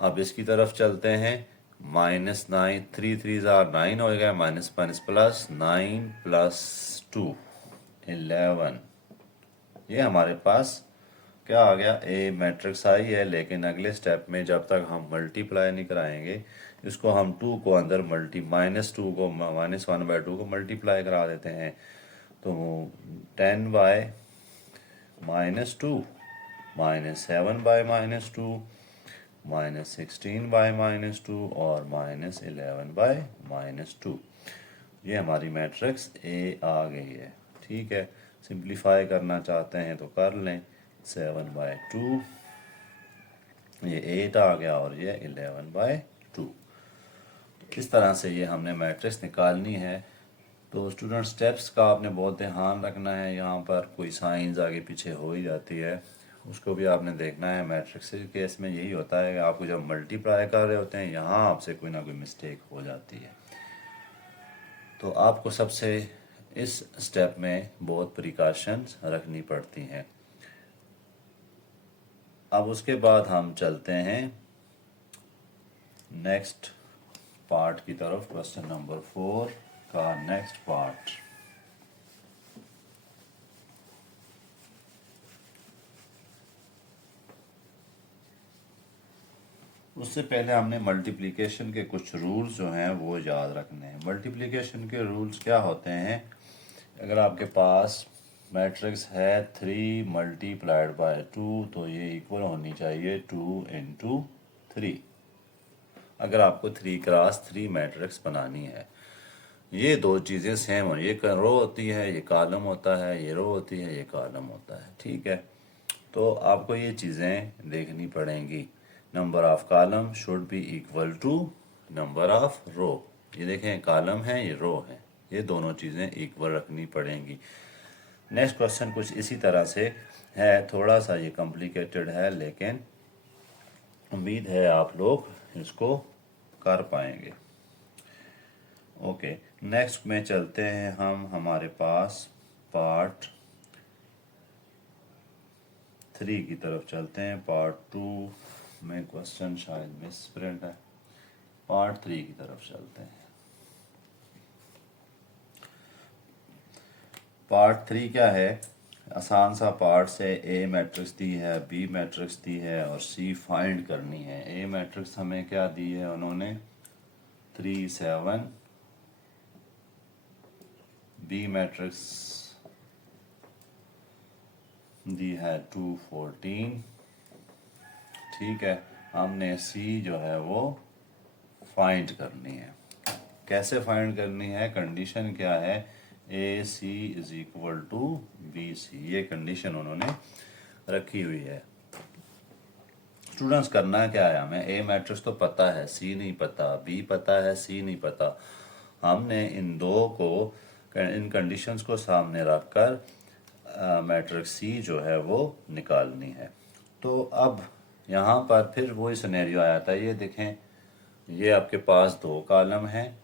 अब इसकी तरफ चलते हैं, -9 3 3s are 9 हो गया, माइनस माइनस प्लस 9 प्लस 2 11। ये हमारे पास क्या आ गया, ए मैट्रिक्स आई है। लेकिन अगले स्टेप में जब तक हम मल्टीप्लाई नहीं कराएंगे, इसको हम 2 को अंदर -2 को -1/2 को मल्टीप्लाई करा देते हैं। तो 10/-2 -7/-2 -16/-2 और -11/-2। ये हमारी मैट्रिक्स ए आ गई है। ठीक है, सिंप्लीफाई करना चाहते हैं तो कर लें। 7/2, ये 8 आ गया और ये 11/2। इस तरह से ये हमने मैट्रिक्स निकालनी है। तो स्टूडेंट, स्टेप्स का आपने बहुत ध्यान रखना है। यहाँ पर कोई साइंस आगे पीछे हो ही जाती है, उसको भी आपने देखना है। मैट्रिक्स के केस में यही होता है कि आपको जब मल्टीप्लाई कर रहे होते हैं, यहाँ आपसे कोई ना कोई मिस्टेक हो जाती है। तो आपको सबसे इस स्टेप में बहुत प्रिकॉशंस रखनी पड़ती हैं। अब उसके बाद हम चलते हैं नेक्स्ट पार्ट की तरफ। क्वेश्चन नंबर 4 का नेक्स्ट पार्ट। उससे पहले हमने मल्टीप्लिकेशन के कुछ रूल्स जो हैं वो याद रखने हैं। मल्टीप्लिकेशन के रूल्स क्या होते हैं, अगर आपके पास मैट्रिक्स है 3 मल्टीप्लाइड बाय 2, तो ये इक्वल होनी चाहिए 2 इंटू 3। अगर आपको 3x3 मैट्रिक्स बनानी है, ये दो चीज़ें सेम हो, ये रो होती है, ये कॉलम होता है, ये रो होती है, ये कॉलम होता है, ठीक है। तो आपको ये चीज़ें देखनी पड़ेंगी। Number of column should be equal to number of row. ये देखें, कॉलम है, ये रो है, ये दोनों चीज़ें इक्वल रखनी पड़ेंगी। नेक्स्ट क्वेश्चन कुछ इसी तरह से है, थोड़ा सा ये कॉम्प्लिकेटेड है, लेकिन उम्मीद है आप लोग इसको कर पाएंगे। ओके, नेक्स्ट में चलते हैं हम, हमारे पास पार्ट 3 की तरफ चलते हैं। पार्ट 2 में क्वेश्चन शायद मिस प्रिंट है, पार्ट 3 की तरफ चलते हैं। पार्ट 3 क्या है, आसान सा पार्ट से ए मैट्रिक्स दी है, बी मैट्रिक्स दी है और सी फाइंड करनी है। ए मैट्रिक्स हमें क्या दी है उन्होंने, 3 7, बी मैट्रिक्स दी है 2 14, ठीक है। हमने सी जो है वो फाइंड करनी है। कैसे फाइंड करनी है, कंडीशन क्या है, A C is equal to B C, ये कंडीशन उन्होंने रखी हुई है। स्टूडेंट्स करना क्या है, हमें ए मैट्रिक्स तो पता है, सी नहीं पता, बी पता है, सी नहीं पता। हमने इन दो को, इन कंडीशंस को सामने रखकर मैट्रिक्स सी जो है वो निकालनी है। तो अब यहाँ पर फिर वही सिनेरियो आया था, ये देखें, ये आपके पास दो कॉलम हैं,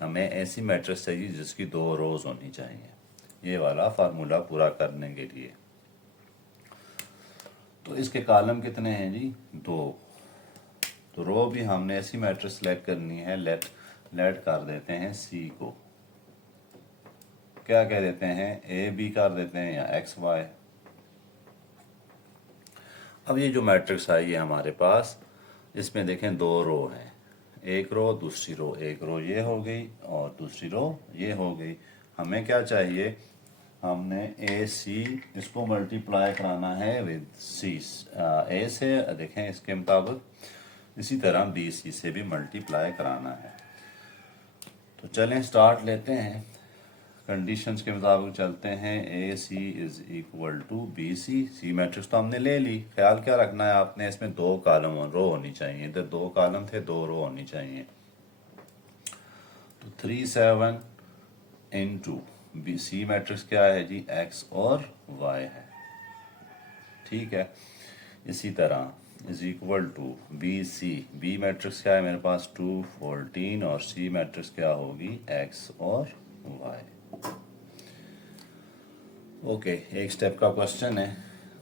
हमें ऐसी मैट्रिक्स चाहिए जिसकी दो रोज होनी चाहिए, ये वाला फार्मूला पूरा करने के लिए। तो इसके कॉलम कितने हैं जी, दो। तो रो भी हमने ऐसी मैट्रिक्स सेलेक्ट करनी है, लेट कर देते हैं सी को, क्या कह देते हैं, ए बी कर देते हैं या एक्स वाई। अब ये जो मैट्रिक्स आई है हमारे पास, इसमें देखें दो रो हैं, एक रो दूसरी रो, एक रो ये हो गई और दूसरी रो ये हो गई। हमें क्या चाहिए, हमने ए सी इसको मल्टीप्लाई कराना है विद सी, ए से देखें इसके मुताबिक, इसी तरह बी सी से भी मल्टीप्लाई कराना है। तो चलें स्टार्ट लेते हैं, कंडीशंस के मुताबिक चलते हैं। A C is equal to B C, C matrix तो हमने ले ली। ख्याल क्या रखना है आपने, इसमें दो कॉलम और रो होनी चाहिए, इधर दो कॉलम थे, दो रो होनी चाहिए। तो 3 7 इंटू बी, सी मैट्रिक्स क्या है जी, एक्स और वाई है, ठीक है। इसी तरह is equal to B C, B matrix क्या है मेरे पास, 2 14 और सी मैट्रिक्स क्या होगी, एक्स और वाई। ओके, एक स्टेप का क्वेश्चन है,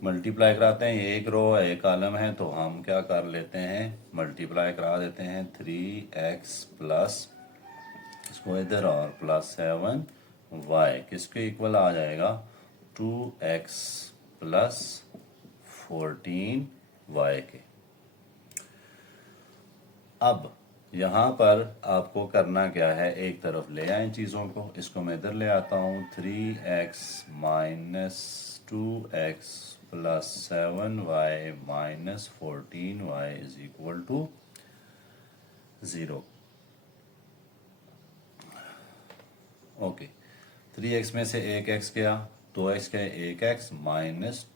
मल्टीप्लाई कराते हैं, ये एक रो है एक कॉलम है, तो हम क्या कर लेते हैं, मल्टीप्लाई करा देते हैं। 3x प्लस इसको इधर और प्लस 7y किसके इक्वल आ जाएगा, 2x प्लस 14y के। अब यहाँ पर आपको करना क्या है, एक तरफ ले आए चीज़ों को, इसको मैं इधर ले आता हूँ, 3x minus 2x plus 7y minus 14y is equal to 0। Okay, 3x में से एक x गया, 2x का 1x minus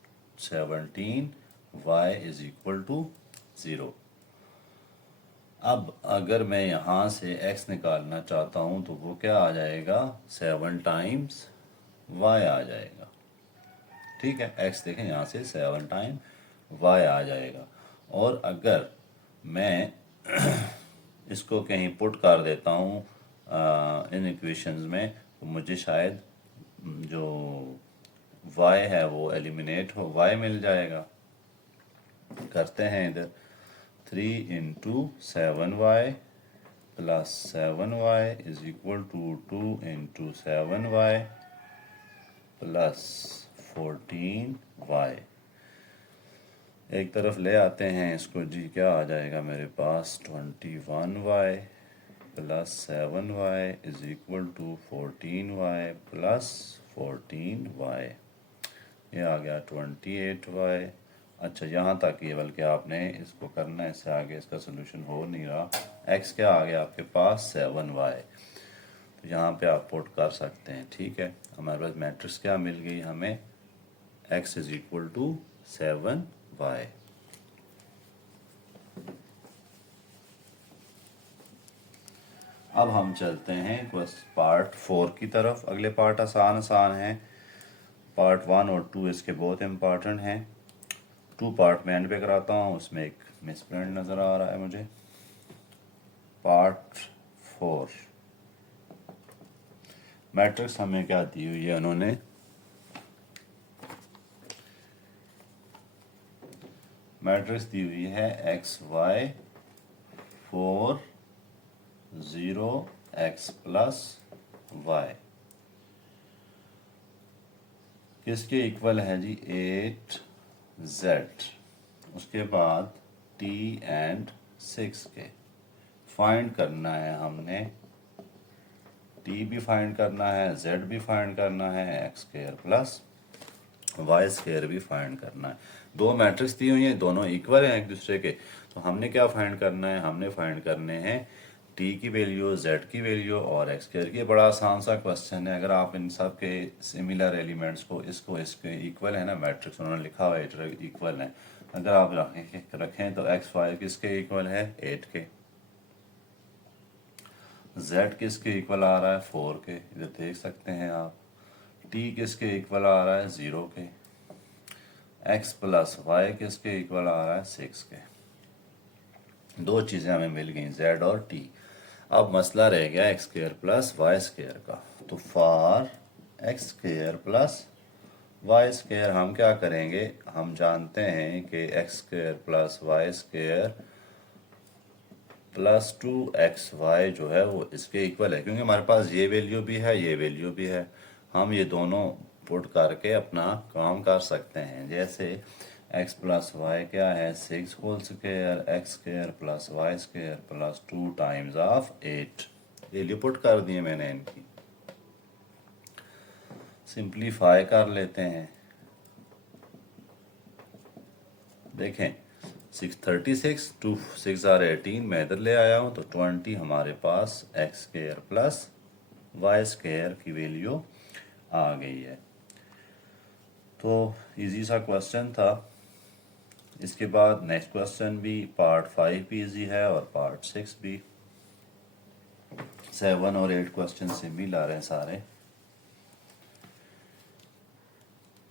17y is equal to 0। अब अगर मैं यहाँ से x निकालना चाहता हूँ तो वो क्या आ जाएगा, 7 टाइम्स y आ जाएगा, ठीक है। x देखें यहाँ से 7 टाइम y आ जाएगा। और अगर मैं इसको कहीं पुट कर देता हूँ इन इक्वेशंस में, तो मुझे शायद जो y है वो एलिमिनेट हो, y मिल जाएगा। करते हैं इधर, 3 into 7y plus 7y is equal to 2 into 7y plus 14y। एक तरफ ले आते हैं इसको जी, क्या आ जाएगा मेरे पास, 21y plus 7y is equal to 14y plus 14y। ये आ गया 28y। अच्छा यहाँ तक ये, बल्कि आपने इसको करना है, इससे आगे इसका सोल्यूशन हो नहीं रहा। x क्या आ गया आपके पास 7y। तो यहाँ पे आप पुट कर सकते हैं। ठीक है, हमारे पास मैट्रिक्स क्या मिल गई हमें, x is equal to 7y। अब हम चलते हैं पार्ट 4 की तरफ। अगले पार्ट आसान आसान हैं। पार्ट 1 और 2 इसके बहुत इम्पॉर्टेंट हैं। 2 पार्ट मैं एंड पे कराता हूँ, उसमें एक मिसप्रिंट नज़र आ रहा है मुझे। पार्ट 4 मैट्रिक्स हमें क्या दी हुई है उन्होंने, मैट्रिक्स दी हुई है XY 4 0 x प्लस y, किसके इक्वल है जी 8z, उसके बाद t एंड 6 के। फाइंड करना है हमने, t भी फाइंड करना है, z भी फाइंड करना है, x square plus Y square भी फाइंड करना है। दो मैट्रिक्स दी हुई हैं, दोनों इक्वल हैं एक दूसरे के। तो हमने क्या फाइंड करना है, हमने फाइंड करने हैं t की वैल्यू, z की वैल्यू और x स्क्वायर की। बड़ा आसान सा क्वेश्चन है। अगर आप इन सब के सिमिलर एलिमेंट्स को, इसको इसके इक्वल है ना, मैट्रिक्स उन्होंने लिखा हुआ है इक्वल है, अगर आप रखें तो x y किसके इक्वल है 8 के, z किसके इक्वल आ रहा है 4 के, इधर देख सकते हैं आप। t किसके इक्वल आ रहा है 0 के, x प्लस वाई किसके इक्वल आ रहा है 6 के। दो चीज़ें हमें मिल गई z और t। अब मसला रह गया x square plus Y square का। तो for x square plus Y square हम क्या करेंगे, हम जानते हैं कि x square plus Y square plus 2xy जो है वो इसके इक्वल है, क्योंकि हमारे पास ये वैल्यू भी है, ये वैल्यू भी है। हम ये दोनों पुट करके अपना काम कर सकते हैं। जैसे x प्लस वाई क्या है 6 whole square, x square plus Y square plus 2 times of 8। Value put कर दिए मैंने इनकी। सिंप्लीफाई कर लेते हैं। देखें 636 2 6 आर 18 मैं इधर ले आया हूँ, तो 20 हमारे पास X square plus Y square की वैल्यू आ गई है। तो इजी सा क्वेश्चन था। इसके बाद नेक्स्ट क्वेश्चन भी पार्ट 5 भी इजी है और पार्ट 6 भी। 7 और 8 क्वेश्चन से मिल आ रहे हैं सारे।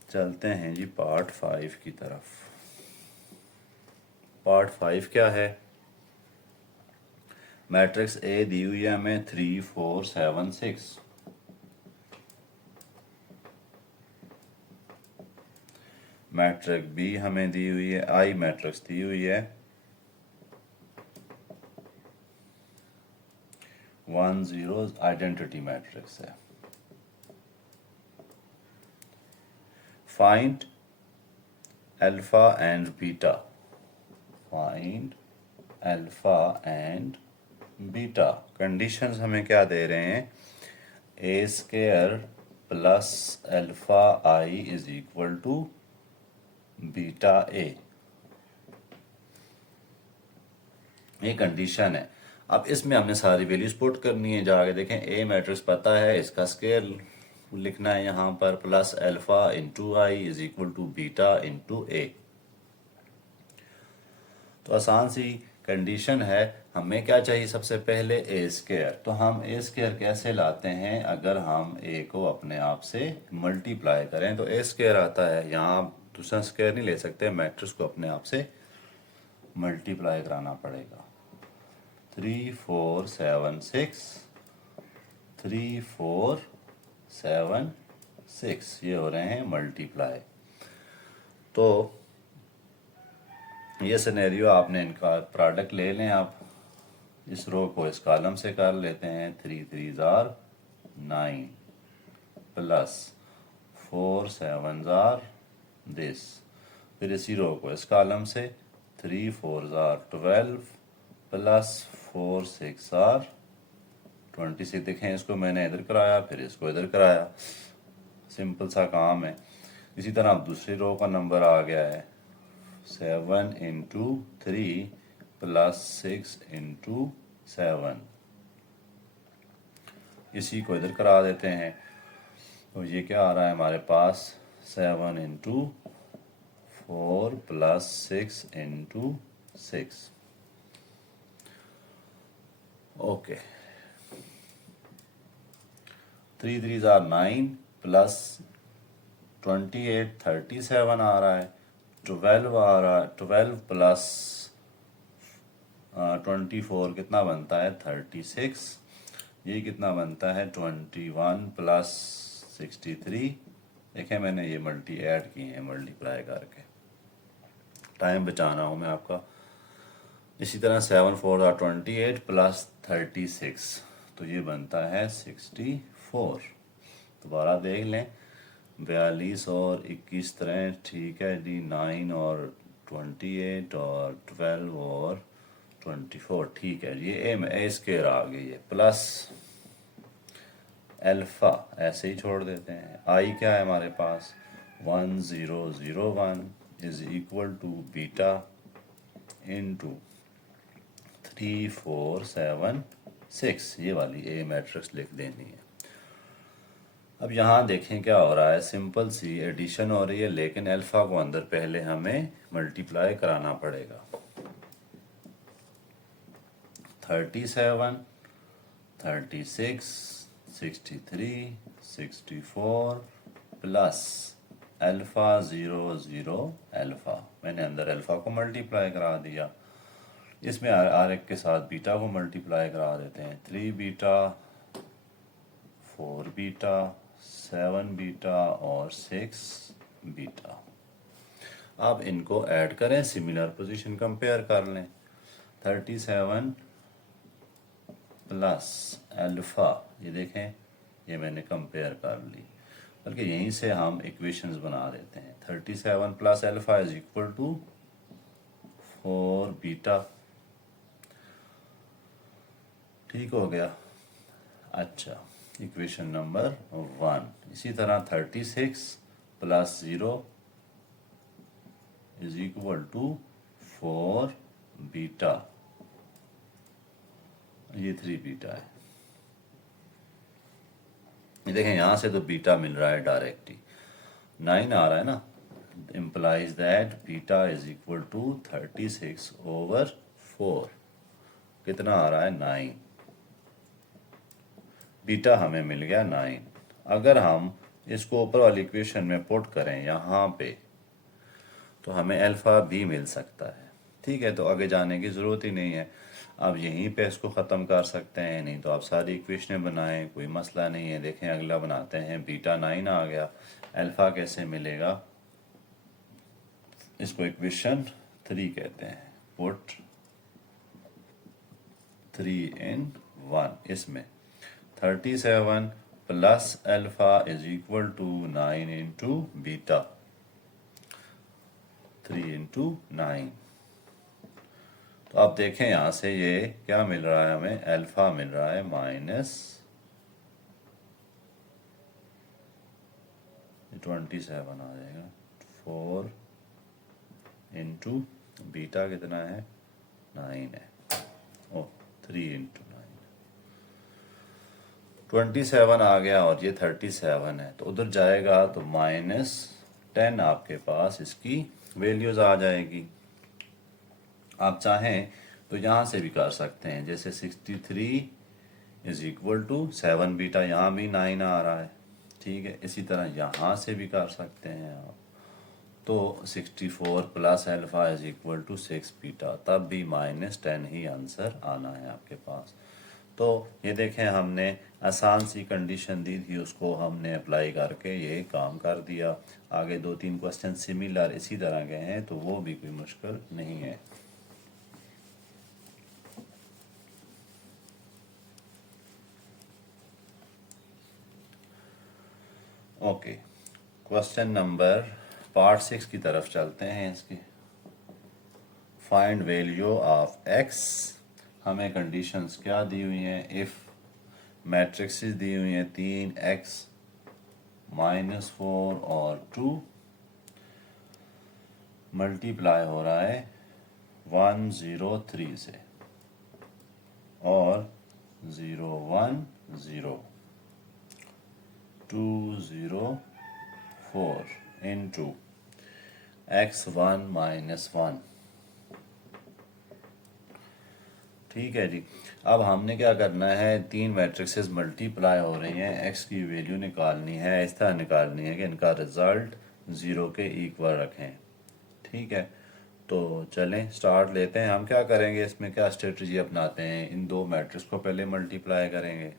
चलते हैं जी पार्ट 5 की तरफ। पार्ट 5 क्या है, मैट्रिक्स ए दी हुई है हमें 3 4 7 6। मैट्रिक्स बी हमें दी हुई है, आई मैट्रिक्स दी हुई है 1 0, आइडेंटिटी मैट्रिक्स है। Find alpha and beta, find alpha and beta. Conditions हमें क्या दे रहे हैं, A square plus alpha I is equal to beta A, ये कंडीशन है। अब इसमें हमने सारी वैल्यूज पुट करनी है। जाके देखें ए मैट्रिक्स पता है, इसका स्क्वायर लिखना है यहाँ पर, plus alpha into I is equal to beta into A. तो आसान सी कंडीशन है। हमें क्या चाहिए, सबसे पहले ए स्क्वायर। तो हम ए स्क्वायर कैसे लाते हैं, अगर हम ए को अपने आप से मल्टीप्लाई करें तो ए स्क्वायर आता है। यहाँ आप दूसरा स्क्वायर नहीं ले सकते, मैट्रिक्स को अपने आप से मल्टीप्लाई कराना पड़ेगा। 3 4 7 6, 3 4 7 6, ये हो रहे हैं मल्टीप्लाई। तो ये सिनेरियो आपने इनका प्रोडक्ट ले लें आप। इस रो को इस कॉलम से कर लेते हैं, 3 3 जार 9 प्लस 4 7 जार दिस। फिर इसी रो को इस कॉलम से 3 4 जार 12 प्लस 4 6 जार 26। देखें इसको मैंने इधर कराया, फिर इसको इधर कराया, सिंपल सा काम है। इसी तरह अब दूसरी रो का नंबर आ गया है 7 इंटू 3 प्लस 6 इंटू 7। इसी को इधर करा देते हैं, तो ये क्या आ रहा है हमारे पास 7 into 4 plus 6 into 6। Okay, 3 3 are 9 plus 28 37 आ रहा है, 12 आ रहा है, 12 प्लस 24 कितना बनता है 36। ये कितना बनता है 21 प्लस 63। देखें मैंने ये मल्टी ऐड किए हैं मल्टीप्लाई करके, टाइम बचाना हूँ मैं आपका। इसी तरह 7 4 आर 28 प्लस 36, तो ये बनता है 64। दोबारा देख लें, 42 और 21 तरह ठीक है जी, 9 और 28 और 12 और 24 ठीक है। ये ए स्केयर आ गई है, प्लस अल्फा ऐसे ही छोड़ देते हैं। आई क्या है हमारे पास 1001 is equal to beta into 3 4 7 6, ये वाली ए मैट्रिक्स लिख देनी है। अब यहाँ देखें क्या हो रहा है, सिंपल सी एडिशन हो रही है, लेकिन अल्फा को अंदर पहले हमें मल्टीप्लाई कराना पड़ेगा। 37 36 63 64 प्लस अल्फा 0 0 अल्फा, मैंने अंदर अल्फा को मल्टीप्लाई करा दिया, इसमें आर एक के साथ बीटा को मल्टीप्लाई करा देते हैं। 3 बीटा 4 बीटा 7 बीटा और 6 बीटा। अब इनको ऐड करें, सिमिलर पोजीशन कंपेयर कर लें। 37 प्लस अल्फा, ये देखें ये मैंने कंपेयर कर ली, बल्कि यहीं से हम इक्वेशंस बना देते हैं। 37 plus alpha is equal to 4 beta, ठीक हो गया। अच्छा, इक्वेशन नंबर 1। इसी तरह 36 plus 0 is equal to 4 beta, ये 3 बीटा है। ये देखें यहाँ से तो बीटा मिल रहा है डायरेक्ट ही, 9 आ रहा है ना, implies that beta is equal to 36 over 4, कितना आ रहा है 9। बीटा हमें मिल गया 9। अगर हम इसको ऊपर वाली इक्वेशन में पुट करें यहाँ पे, तो हमें अल्फा भी मिल सकता है। ठीक है, तो आगे जाने की ज़रूरत ही नहीं है, अब यहीं पे इसको ख़त्म कर सकते हैं, नहीं तो आप सारी इक्वेशनें बनाएं, कोई मसला नहीं है। देखें अगला बनाते हैं, बीटा 9 आ गया, अल्फा कैसे मिलेगा, इसको इक्वेशन 3 कहते हैं। पुट 3 इन 1, इसमें 37 plus alpha is equal to 9 into beta, 3 into 9। तो आप देखें यहाँ से ये क्या मिल रहा है हमें, अल्फा मिल रहा है -27 आ जाएगा। 4 इंटू बीटा कितना है 9 है, ओ 3 इंटू 9, 27 आ गया और ये 37 है, तो उधर जाएगा तो -10 आपके पास इसकी वैल्यूज आ जाएगी। आप चाहें तो यहाँ से भी कर सकते हैं, जैसे 63 इज इक्वल टू 7 बीटा, यहाँ भी 9 आ रहा है, ठीक है। इसी तरह यहाँ से भी कर सकते हैं आप, तो 64 plus alpha is equal to 6 beta, तब भी -10 ही आंसर आना है आपके पास। तो ये देखें हमने आसान सी कंडीशन दी थी, उसको हमने अप्लाई करके ये काम कर दिया। आगे 2-3 क्वेश्चन सिमिलर इसी तरह के हैं, तो वो भी कोई मुश्किल नहीं है। ओके, क्वेश्चन नंबर पार्ट 6 की तरफ चलते हैं। इसकी फाइंड वैल्यू ऑफ एक्स, हमें कंडीशंस क्या दी हुई हैं, इफ मैट्रिक्सेस दी हुई हैं 3x -4 और 2, मल्टीप्लाई हो रहा है 103 से और 010 204 इंटू x1 माइनस 1। ठीक है जी। अब हमने क्या करना है, तीन मैट्रिक्सेस मल्टीप्लाई हो रही हैं, x की वैल्यू निकालनी है, इस तरह निकालनी है कि इनका रिजल्ट 0 के इक्वल रखें। ठीक है, तो चलें स्टार्ट लेते हैं। हम क्या करेंगे, इसमें क्या स्ट्रेटजी अपनाते हैं, इन दो मैट्रिक्स को पहले मल्टीप्लाई करेंगे,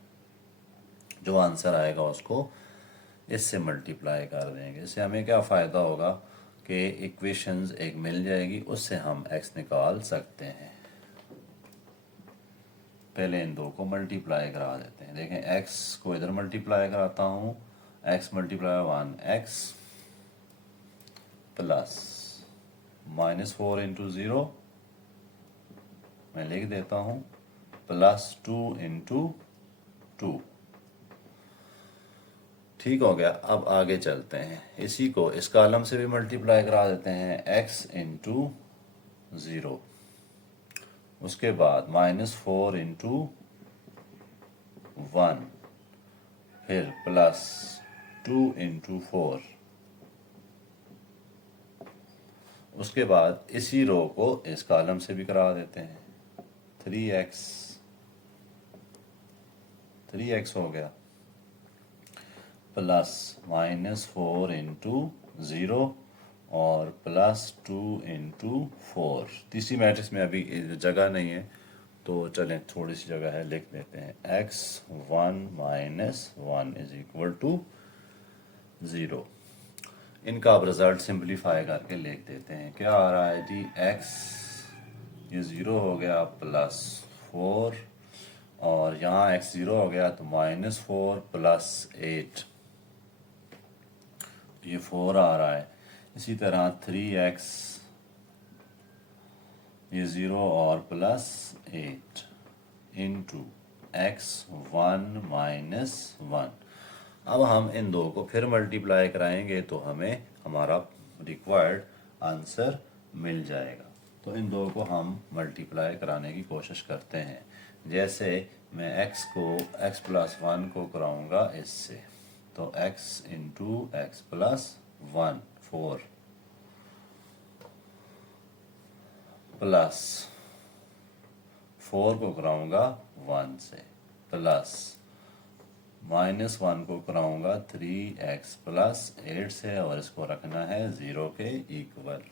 जो आंसर आएगा उसको इससे मल्टीप्लाई कर देंगे। इससे हमें क्या फ़ायदा होगा कि इक्वेशंस एक मिल जाएगी, उससे हम x निकाल सकते हैं। पहले इन दो को मल्टीप्लाई करा देते हैं। देखें, x को इधर मल्टीप्लाई कराता हूँ, x multiply 1x plus -4 into 0 मैं लिख देता हूँ, प्लस 2 इंटू 2। ठीक हो गया। अब आगे चलते हैं, इसी को इस कॉलम से भी मल्टीप्लाई करा देते हैं, x इंटू 0, उसके बाद -4 इंटू 1, फिर प्लस 2 इंटू 4, उसके बाद इसी रो को इस कॉलम से भी करा देते हैं, 3x हो गया, प्लस -4 इंटू 0 और प्लस 2 इंटू 4। तीसरी मैट्रिक्स में अभी जगह नहीं है, तो चलें थोड़ी सी जगह है, लिख देते हैं x1 minus 1 is equal to 0। इनका अब रिजल्ट सिंप्लीफाई करके लिख देते हैं। क्या आ रहा है जी, x ये 0 हो गया, प्लस 4 और यहाँ x 0 हो गया तो -4 प्लस 8, ये 4 आ रहा है। इसी तरह 3x ये 0 और प्लस 8 इंटू x1 माइनस 1। अब हम इन दो को फिर मल्टीप्लाई कराएंगे तो हमें हमारा रिक्वायर्ड आंसर मिल जाएगा। तो इन दो को हम मल्टीप्लाई कराने की कोशिश करते हैं। जैसे मैं x को x प्लस 1 को कराऊंगा इससे, तो x into x plus 1 4 plus 4 को कराऊंगा 1 से, प्लस -1 को कराऊंगा 3x प्लस 8 से, और इसको रखना है 0 के इक्वल।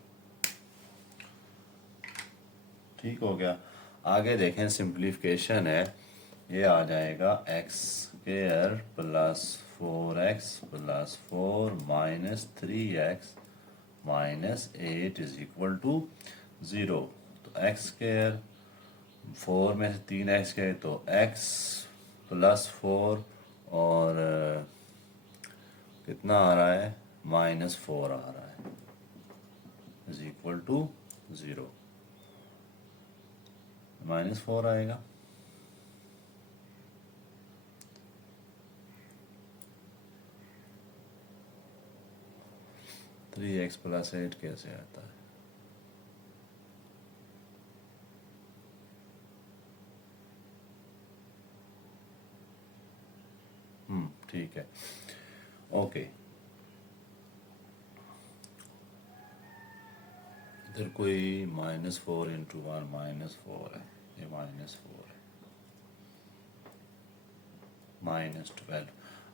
ठीक हो गया। आगे देखें, सिंप्लीफिकेशन है, ये आ जाएगा x square plus 4x plus 4 minus 3x minus 8 is equal to 0। तो x स्क्वायर 4 में से 3x गए तो x प्लस 4 और कितना आ रहा है, -4 आ रहा है, इज इक्वल टू 0। -4 आएगा। थ्री एक्स प्लस 8 कैसे आता है, ठीक है, ओके। इधर कोई -4 इंटू 1 -4 है, ये -4 है, -12।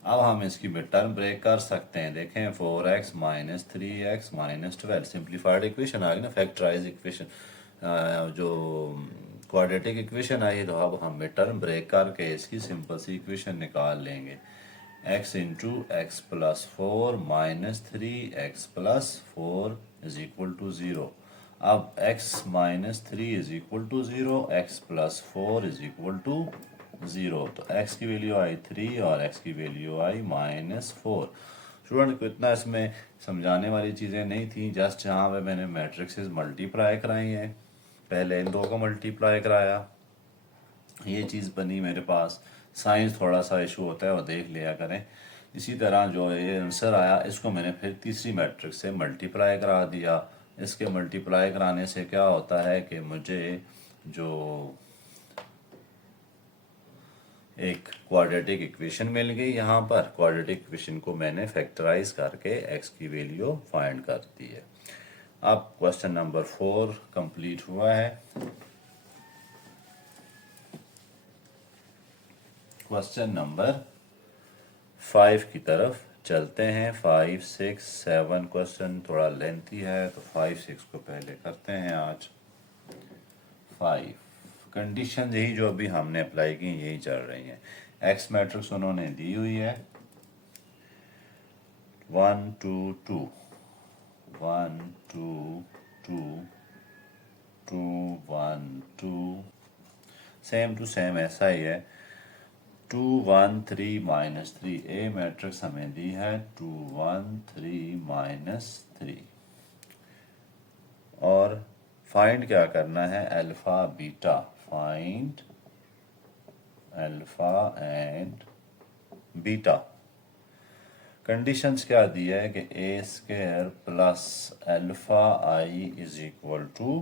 अब हम इसकी मिड टर्म ब्रेक कर सकते हैं। देखें, 4x minus 3x minus 12 simplified equation आ गई ना, फैक्टराइज इक्वेशन, जो क्वाड्रेटिक इक्वेशन आई, तो अब हम मिड टर्म ब्रेक करके इसकी सिंपल सी इक्वेशन निकाल लेंगे। x into x plus 4 minus 3x plus 4 is equal to 0। अब x minus 3 is equal to 0, x plus 4 is equal to 0। तो x की वैल्यू आई 3 और x की वैल्यू आई -4। स्टूडेंट को इतना इसमें समझाने वाली चीज़ें नहीं थी, जस्ट यहाँ पे मैंने मैट्रिक्सेस मल्टीप्लाई कराई हैं। पहले इन दो को मल्टीप्लाई कराया, ये चीज़ बनी मेरे पास। साइंस थोड़ा सा इशू होता है, वो देख लिया करें। इसी तरह जो ये आंसर आया, इसको मैंने फिर तीसरी मैट्रिक्स से मल्टीप्लाई करा दिया, इसके मल्टीप्लाई कराने से क्या होता है कि मुझे जो एक क्वाड्रेटिक इक्वेशन मिल गई, यहाँ पर क्वाड्रेटिक इक्वेशन को मैंने फैक्टराइज करके x की वैल्यू फाइंड कर दी है। अब क्वेश्चन नंबर 4 कंप्लीट हुआ है। क्वेश्चन नंबर 5 की तरफ चलते हैं। 5, 6, 7 क्वेश्चन थोड़ा लेंथी है तो 5, 6 को पहले करते हैं आज। 5 कंडीशन यही जो अभी हमने अप्लाई की यही चल रही हैं। एक्स मैट्रिक्स उन्होंने दी हुई है 1 2 2 1 2 2 2 1 2 सेम टू सेम ऐसा ही है 2 1 3 -3 ए मैट्रिक्स हमें दी है 2 1 3 -3 और फाइंड क्या करना है alpha beta. Find alpha and beta. Conditions क्या दी है कि ए square plus alpha I is equal to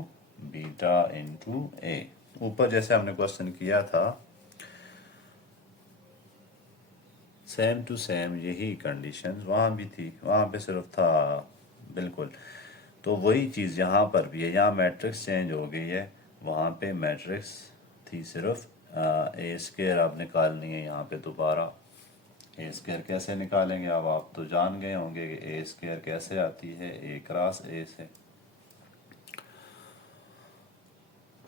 beta into A. ऊपर जैसे हमने क्वेश्चन किया था सेम टू सेम यही कंडीशंस वहाँ भी थी, वहाँ पे सिर्फ था बिल्कुल तो वही चीज़ यहाँ पर भी है। यहाँ मैट्रिक्स चेंज हो गई है, वहाँ पे मैट्रिक्स थी सिर्फ ए स्क्वायर अब निकालनी है। यहाँ पे दोबारा ए स्क्वायर कैसे निकालेंगे अब आप तो जान गए होंगे कि ए स्क्वायर कैसे आती है ए क्रॉस ए से।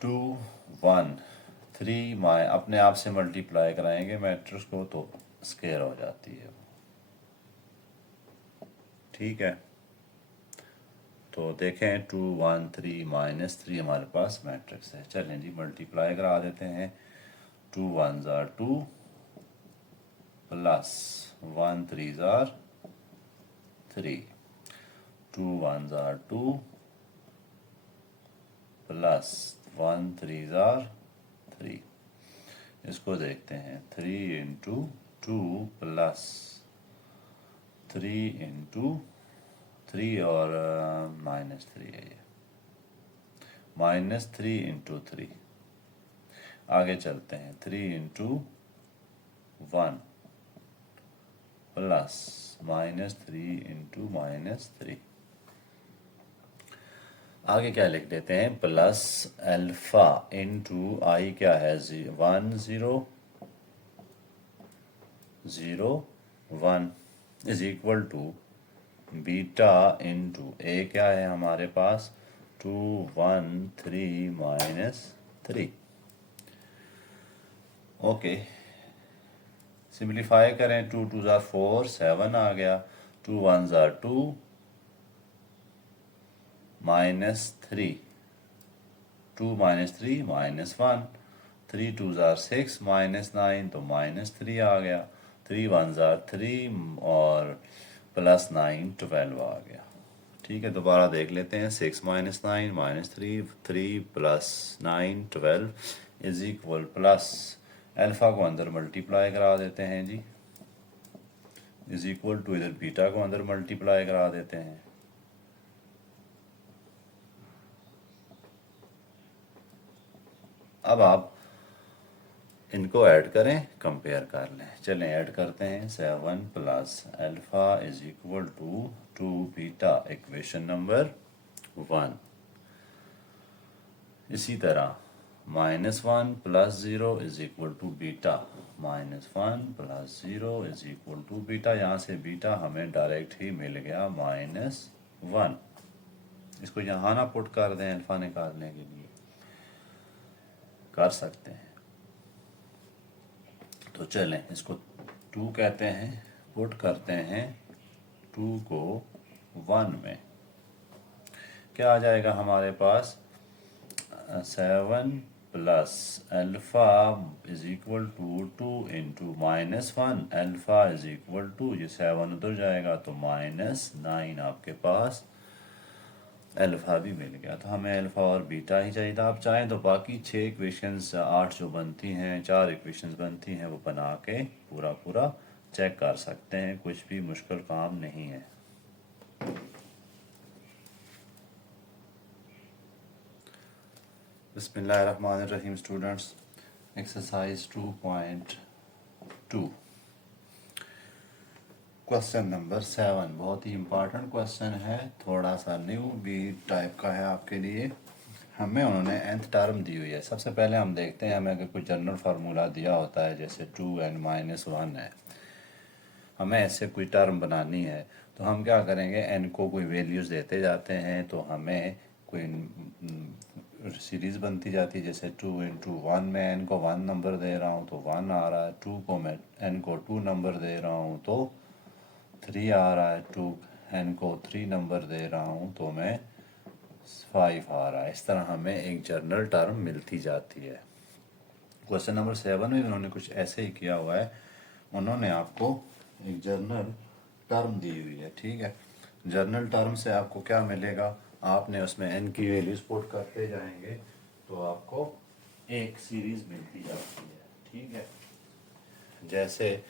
2 1 3 माए अपने आप से मल्टीप्लाई कराएंगे मैट्रिक्स को तो स्क्वायर हो जाती है, ठीक है। तो देखें 2 1 3 -3 हमारे पास मैट्रिक्स है। चलें जी मल्टीप्लाई करा देते हैं। 2 1 jar 2 plus 1 3 jar 3 2 1 jar 2 plus 1 3 jar 3। इसको देखते हैं 3 इंटू 2 प्लस 3 इंटू 3 और -3 है ये -3 इंटू 3। आगे चलते हैं 3 इंटू 1 प्लस -3 इंटू -3। आगे क्या लिख देते हैं प्लस अल्फा इंटू आई क्या है 1 0 0 1 is equal to beta into A क्या है हमारे पास 2 1 3 -3। ओके सिंप्लीफाई करें 2 2 जार 4 7 आ गया 2 1 जार 2 -3 2 -3 -1 3 2 जार 6 -9 तो -3 आ गया 3 1 जार 3 और प्लस 9 12 आ गया। ठीक है दोबारा देख लेते हैं 6 -9 -3 3 plus 9 12 is equal plus alpha को अंदर मल्टीप्लाई करा देते हैं जी इज इक्वल टू इधर बीटा को अंदर मल्टीप्लाई करा देते हैं। अब आप इनको ऐड करें कंपेयर कर लें। चलें ऐड करते हैं 7 plus alpha is equal to 2 beta equation number 1। इसी तरह -1 plus 0 is equal to beta -1 plus 0 is equal to beta. यहाँ से बीटा हमें डायरेक्ट ही मिल गया -1। इसको यहाँ ना पुट कर दें अल्फा निकालने के लिए कर सकते हैं। तो चलें इसको 2 कहते हैं पुट करते हैं 2 को 1 में क्या आ जाएगा हमारे पास 7 plus alpha is equal to 2 into -1 alpha is equal to ये 7 उधर जाएगा तो -9 आपके पास अल्फा भी मिल गया। तो हमें अल्फा और बीटा ही चाहिए था। आप चाहें तो बाकी 6 इक्वेशंस 8 जो बनती हैं 4 इक्वेशंस बनती हैं वो बना के पूरा पूरा चेक कर सकते हैं, कुछ भी मुश्किल काम नहीं है। बिस्मिल्लाहिर्रहमानिर्रहीम स्टूडेंट्स, एक्सरसाइज 2.2 क्वेश्चन नंबर 7 बहुत ही इम्पोर्टेंट क्वेश्चन है, थोड़ा सा न्यू भी टाइप का है आपके लिए। हमें उन्होंने nth टर्म दी हुई है। सबसे पहले हम देखते हैं, हमें अगर कोई जनरल फार्मूला दिया होता है जैसे 2n-1 है, हमें ऐसे कोई टर्म बनानी है तो हम क्या करेंगे, n को कोई वैल्यूज़ देते जाते हैं तो हमें कोई सीरीज़ बनती जाती है। जैसे 2 × 1 में n को 1 नंबर दे रहा हूँ तो 1 आ रहा है, 2 को मैं n को 2 नंबर दे रहा हूँ तो 3 आ रहा है, 2 n को 3 नंबर दे रहा हूँ तो मैं 5 आ रहा है। इस तरह हमें एक जनरल टर्म मिलती जाती है। क्वेश्चन नंबर 7 में उन्होंने कुछ ऐसे ही किया हुआ है, उन्होंने आपको एक जर्नल टर्म दी हुई है। ठीक है, जर्नल टर्म से आपको क्या मिलेगा, आपने उसमें n की वैल्यूज पुट करते जाएंगे तो आपको एक सीरीज मिलती जाती है। ठीक है, जैसे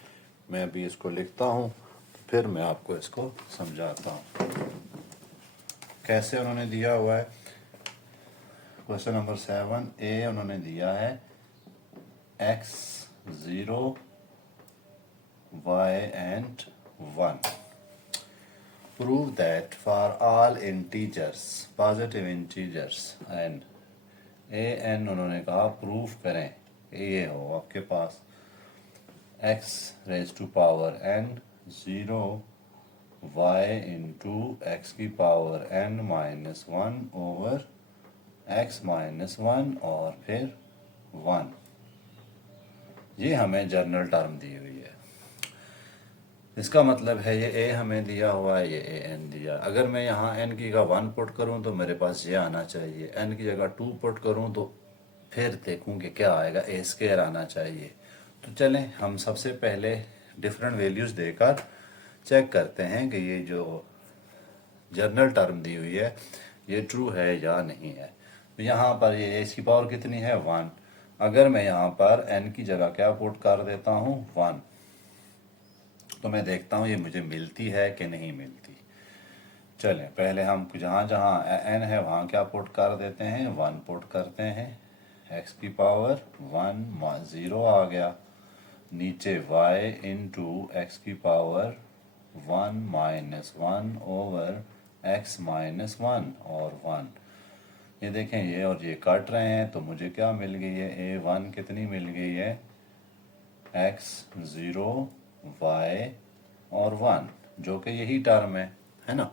मैं अभी इसको लिखता हूँ फिर मैं आपको इसको समझाता हूँ कैसे उन्होंने दिया हुआ है। क्वेश्चन नंबर 7 ए उन्होंने दिया है x0 y and 1. Prove that for all integers, positive integers n, an उन्होंने कहा प्रूफ करें, ये हो आपके पास x raise to power n 0 y into x की पावर n-1 ओवर x-1 और फिर 1। ये हमें जनरल टर्म दी हुई है। इसका मतलब है ये a हमें दिया हुआ है, ये an दिया। अगर मैं यहाँ n की जगह 1 पुट करूँ तो मेरे पास ये आना चाहिए, n की जगह 2 पुट करूँ तो फिर देखूँ कि क्या आएगा, a² आना चाहिए। तो चलें हम सबसे पहले डिफरेंट वैल्यूज़ देकर चेक करते हैं कि ये जो जनरल टर्म दी हुई है ये ट्रू है या नहीं है। तो यहाँ पर ये इसकी पावर कितनी है, 1। अगर मैं यहाँ पर n की जगह क्या पुट कर देता हूँ, 1, तो मैं देखता हूँ ये मुझे मिलती है कि नहीं मिलती। चलें पहले हम जहाँ जहाँ n है वहाँ क्या पुट कर देते हैं, 1 पुट करते हैं। x की पावर 1 0 आ गया, नीचे y इंटू एक्स की पावर 1-1 ओवर x-1 और 1। ये देखें ये और ये काट रहे हैं तो मुझे क्या मिल गई है, a1 कितनी मिल गई है, x0 y और 1, जो कि यही टर्म है ना।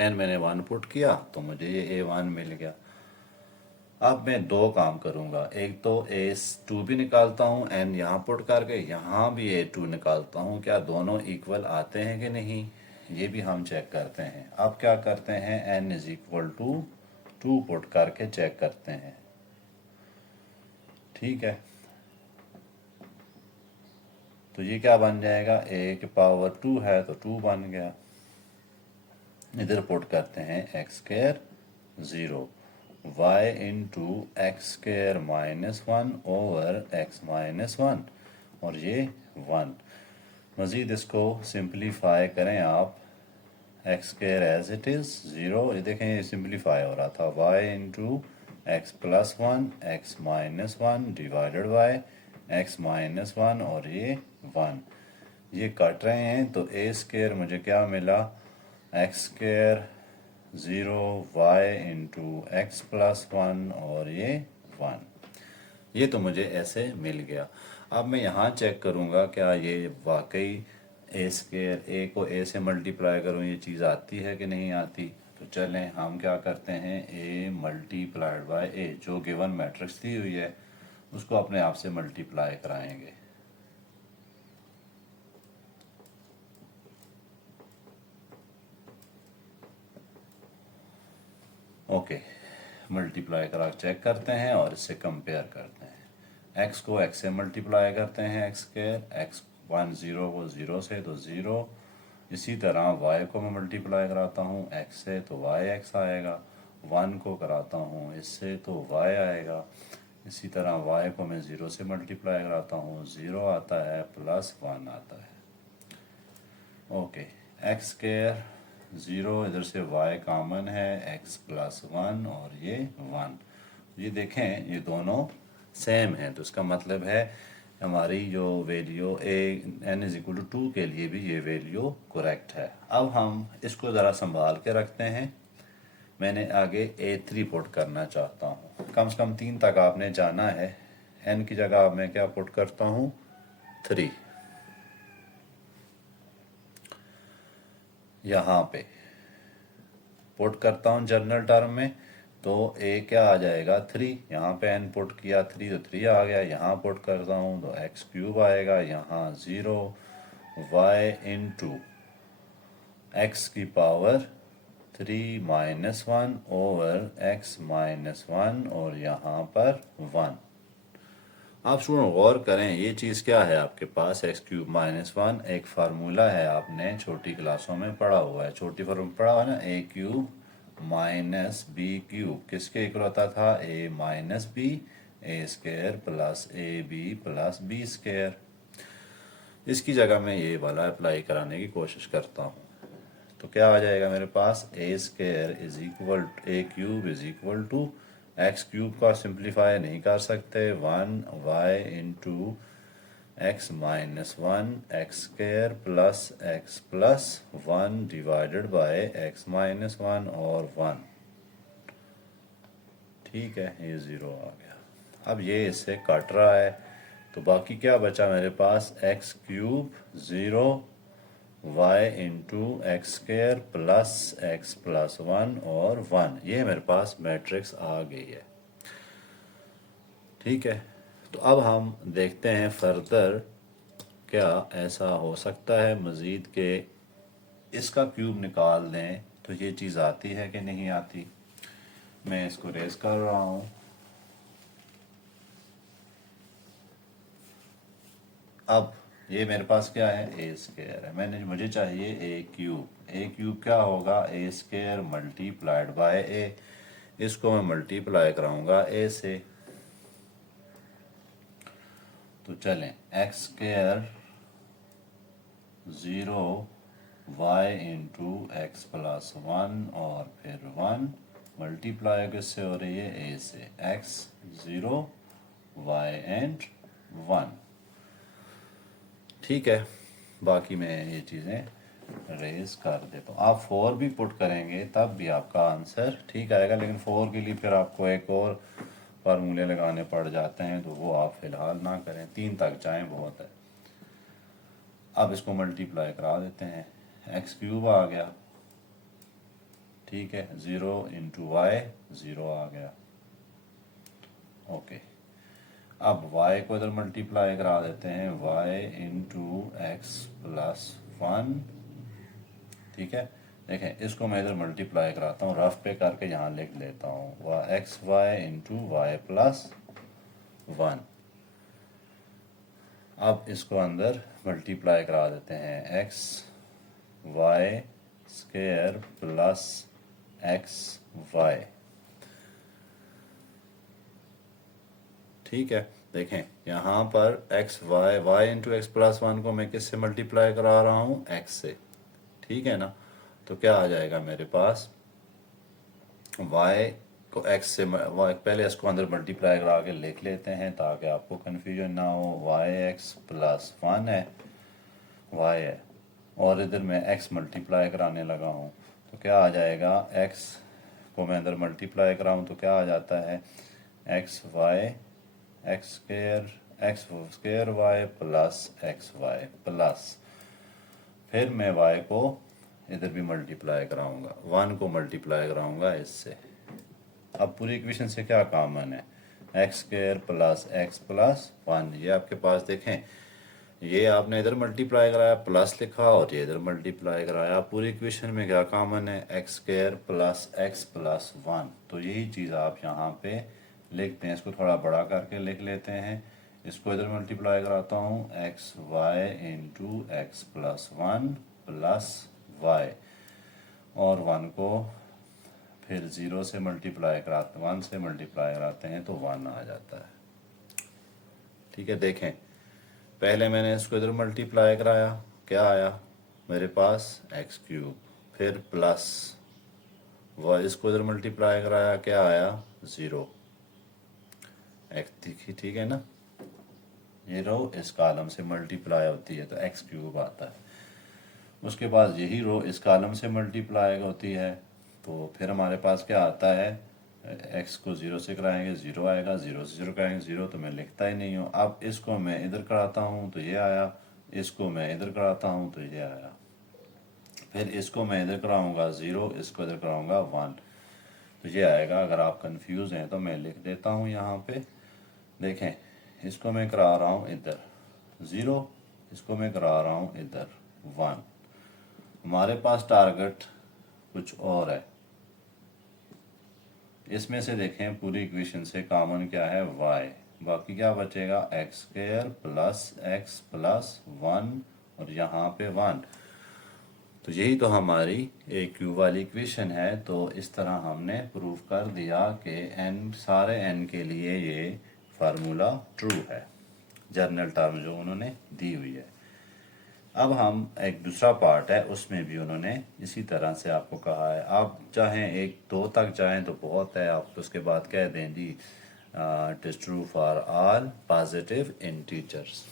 n मैंने 1 पुट किया तो मुझे ये a1 मिल गया। अब मैं दो काम करूँगा, एक तो a2 भी निकालता हूँ n यहाँ पुट करके, यहाँ भी a2 निकालता हूँ। क्या दोनों इक्वल आते हैं कि नहीं, ये भी हम चेक करते हैं। अब क्या करते हैं, n = 2 पुट करके चेक करते हैं। ठीक है, तो ये क्या बन जाएगा, a की पावर 2 है तो 2 बन गया। इधर पुट करते हैं x² 0 y into x² -1 over x-1 और ये 1। मज़ीद इसको सिंप्लीफाई करें आप, x² एज इट इज़ 0, ये देखें ये सिंप्लीफाई हो रहा था, y into x+1 x-1 divided by x-1 और ये 1। ये कट रहे हैं तो a² मुझे क्या मिला, x² 0 y इंटू x+1 और ये 1। ये तो मुझे ऐसे मिल गया। अब मैं यहाँ चेक करूँगा क्या ये वाकई a² को a से मल्टीप्लाई करूँ ये चीज़ आती है कि नहीं आती। तो चलें हम क्या करते हैं, a मल्टीप्लाइड बाय a, जो गिवन मैट्रिक्स दी हुई है उसको अपने आप से मल्टीप्लाई कराएंगे। ओके, मल्टीप्लाई करा चेक करते हैं और इससे कंपेयर करते हैं। x को x से मल्टीप्लाई करते हैं, x² x1 0 को 0 से तो 0। इसी तरह y को मैं मल्टीप्लाई कराता हूँ x से तो yx आएगा, 1 को कराता हूँ इससे तो y आएगा। इसी तरह y को मैं 0 से मल्टीप्लाई कराता हूँ, 0 आता है प्लस 1 आता है। ओके, x² 0, इधर से y कॉमन है, x+1 और ये 1। ये देखें ये दोनों सेम हैं, तो इसका मतलब है हमारी जो वैल्यू n=2 के लिए भी ये वैल्यू करेक्ट है। अब हम इसको ज़रा संभाल के रखते हैं। मैंने आगे A3 पुट करना चाहता हूँ, कम से कम 3 तक आपने जाना है। n की जगह मैं क्या पुट करता हूँ, 3 यहाँ पे पुट करता हूँ जनरल टर्म में, तो a क्या आ जाएगा 3, यहाँ पे n पुट किया 3 तो 3 आ गया, यहाँ पुट करता हूँ तो x³ आएगा, यहाँ 0 y इंटू x की power 3 minus 1 over x minus 1 और यहाँ पर 1। आप स्टूडेंट गौर करें, ये चीज़ क्या है आपके पास, x³ माइनस 1 एक फार्मूला है, आपने छोटी क्लासों में पढ़ा हुआ है, छोटी फॉर्म पढ़ा हुआ है ना, a³ माइनस b³ किसके इक्वल होता था, a minus b a² plus ab plus b²। इसकी जगह मैं ये वाला अप्लाई कराने की कोशिश करता हूँ, तो क्या आ जाएगा मेरे पास, a² is equal a³ is equal to x³ का सिंप्लीफाई नहीं कर सकते, 1y into x minus 1 x² plus 1 divided by x minus 1 और 1। ठीक है, ये 0 आ गया। अब ये इससे कट रहा है, तो बाकी क्या बचा मेरे पास, x³ 0 y into x² plus x plus 1 और 1। ये मेरे पास मैट्रिक्स आ गई है। ठीक है, तो अब हम देखते हैं फर्दर क्या ऐसा हो सकता है मज़ीद के इसका क्यूब निकाल दें तो ये चीज़ आती है कि नहीं आती। मैं इसको रेज कर रहा हूँ। अब ये मेरे पास क्या है, a² है, मुझे चाहिए a³ क्या होगा, a² मल्टीप्लाइड बाय a। इसको मैं मल्टीप्लाई कराऊंगा a से, तो चलें x² 0 y into x plus 1 और फिर 1 मल्टीप्लाई किससे हो रही है, a से, x 0 y एंड 1। ठीक है, बाकी मैं ये चीज़ें रेज कर देता हूँ। आप 4 भी पुट करेंगे तब भी आपका आंसर ठीक आएगा, लेकिन 4 के लिए फिर आपको एक और फार्मूले लगाने पड़ जाते हैं, तो वो आप फिलहाल ना करें, 3 तक जाएं बहुत है। अब इसको मल्टीप्लाई करा देते हैं, x³ आ गया, ठीक है, 0 इंटू वाई 0 आ गया, ओके। अब y को इधर मल्टीप्लाई करा देते हैं, y इंटू एक्स प्लस 1। ठीक है, देखें इसको मैं इधर मल्टीप्लाई कराता हूँ, रफ पे करके यहाँ लिख लेता हूँ, xy इंटू वाई प्लस 1। अब इसको अंदर मल्टीप्लाई करा देते हैं, x y² प्लस xy। ठीक है, देखें यहाँ पर y इंटू एक्स प्लस 1 को मैं किससे मल्टीप्लाई करा रहा हूँ, x से। ठीक है ना, तो क्या आ जाएगा मेरे पास, y को x से पहले इसको अंदर मल्टीप्लाई करा के लिख लेते हैं ताकि आपको कन्फ्यूजन ना हो। yx प्लस 1 है, y है, और इधर मैं x मल्टीप्लाई कराने लगा हूँ, तो क्या आ जाएगा, x को मैं अंदर मल्टीप्लाई कराऊँ तो क्या आ जाता है, x² y plus xy plus, फिर मैं y को इधर भी मल्टीप्लाई कराऊंगा, 1 को मल्टीप्लाई कराऊंगा इससे। अब पूरी इक्वेशन से क्या कॉमन है, x² प्लस x प्लस 1। ये आपके पास देखें, ये आपने इधर मल्टीप्लाई कराया प्लस लिखा और ये इधर मल्टीप्लाई कराया, पूरी इक्वेशन में क्या कॉमन है, x² प्लस x प्लस 1। तो यही चीज़ आप यहाँ पे लिखते हैं, इसको थोड़ा बड़ा करके लिख लेते हैं, इसको इधर मल्टीप्लाई कराता हूँ, xy into x plus 1 plus y, और 1 को फिर 0 से मल्टीप्लाई कराते, 1 से मल्टीप्लाई कराते हैं तो 1 आ जाता है। ठीक है, देखें पहले मैंने इसको इधर मल्टीप्लाई कराया, क्या आया मेरे पास, x³, फिर प्लस इसको इधर मल्टीप्लाई कराया, क्या आया, 0, एक्स दिखी, ठीक है ना, ये रो इस कॉलम से मल्टीप्लाई होती है तो एक्स क्यूब आता है। उसके बाद यही रो इस कॉलम से मल्टीप्लाई होती है तो फिर हमारे पास क्या आता है, एक्स को ज़ीरो से कराएंगे ज़ीरो आएगा, ज़ीरो से ज़ीरो कराएंगे ज़ीरो, तो मैं लिखता ही नहीं हूँ। अब इसको मैं इधर कराता हूँ तो ये आया, इसको मैं इधर कराता हूँ तो ये आया, फिर इसको मैं इधर कराऊंगा ज़ीरो, इसको इधर कराऊंगा वन, तो ये आएगा। अगर आप कंफ्यूज हैं तो मैं लिख देता हूँ यहाँ पे, देखें इसको मैं करा रहा हूँ इधर ज़ीरो, इसको मैं करा रहा हूँ इधर वन। हमारे पास टारगेट कुछ और है, इसमें से देखें पूरी इक्वेशन से कॉमन क्या है, y, बाकी क्या बचेगा x square plus x plus one और यहाँ पे वन। तो यही तो हमारी ए क्यू वाली इक्वेशन है। तो इस तरह हमने प्रूव कर दिया कि n, सारे n के लिए ये फार्मूला ट्रू है, जर्नल टर्म जो उन्होंने दी हुई है। अब हम एक दूसरा पार्ट है, उसमें भी उन्होंने इसी तरह से आपको कहा है। आप चाहें एक दो तक जाएं तो बहुत है, आप उसके बाद कह दें जी it is true for all positive integers.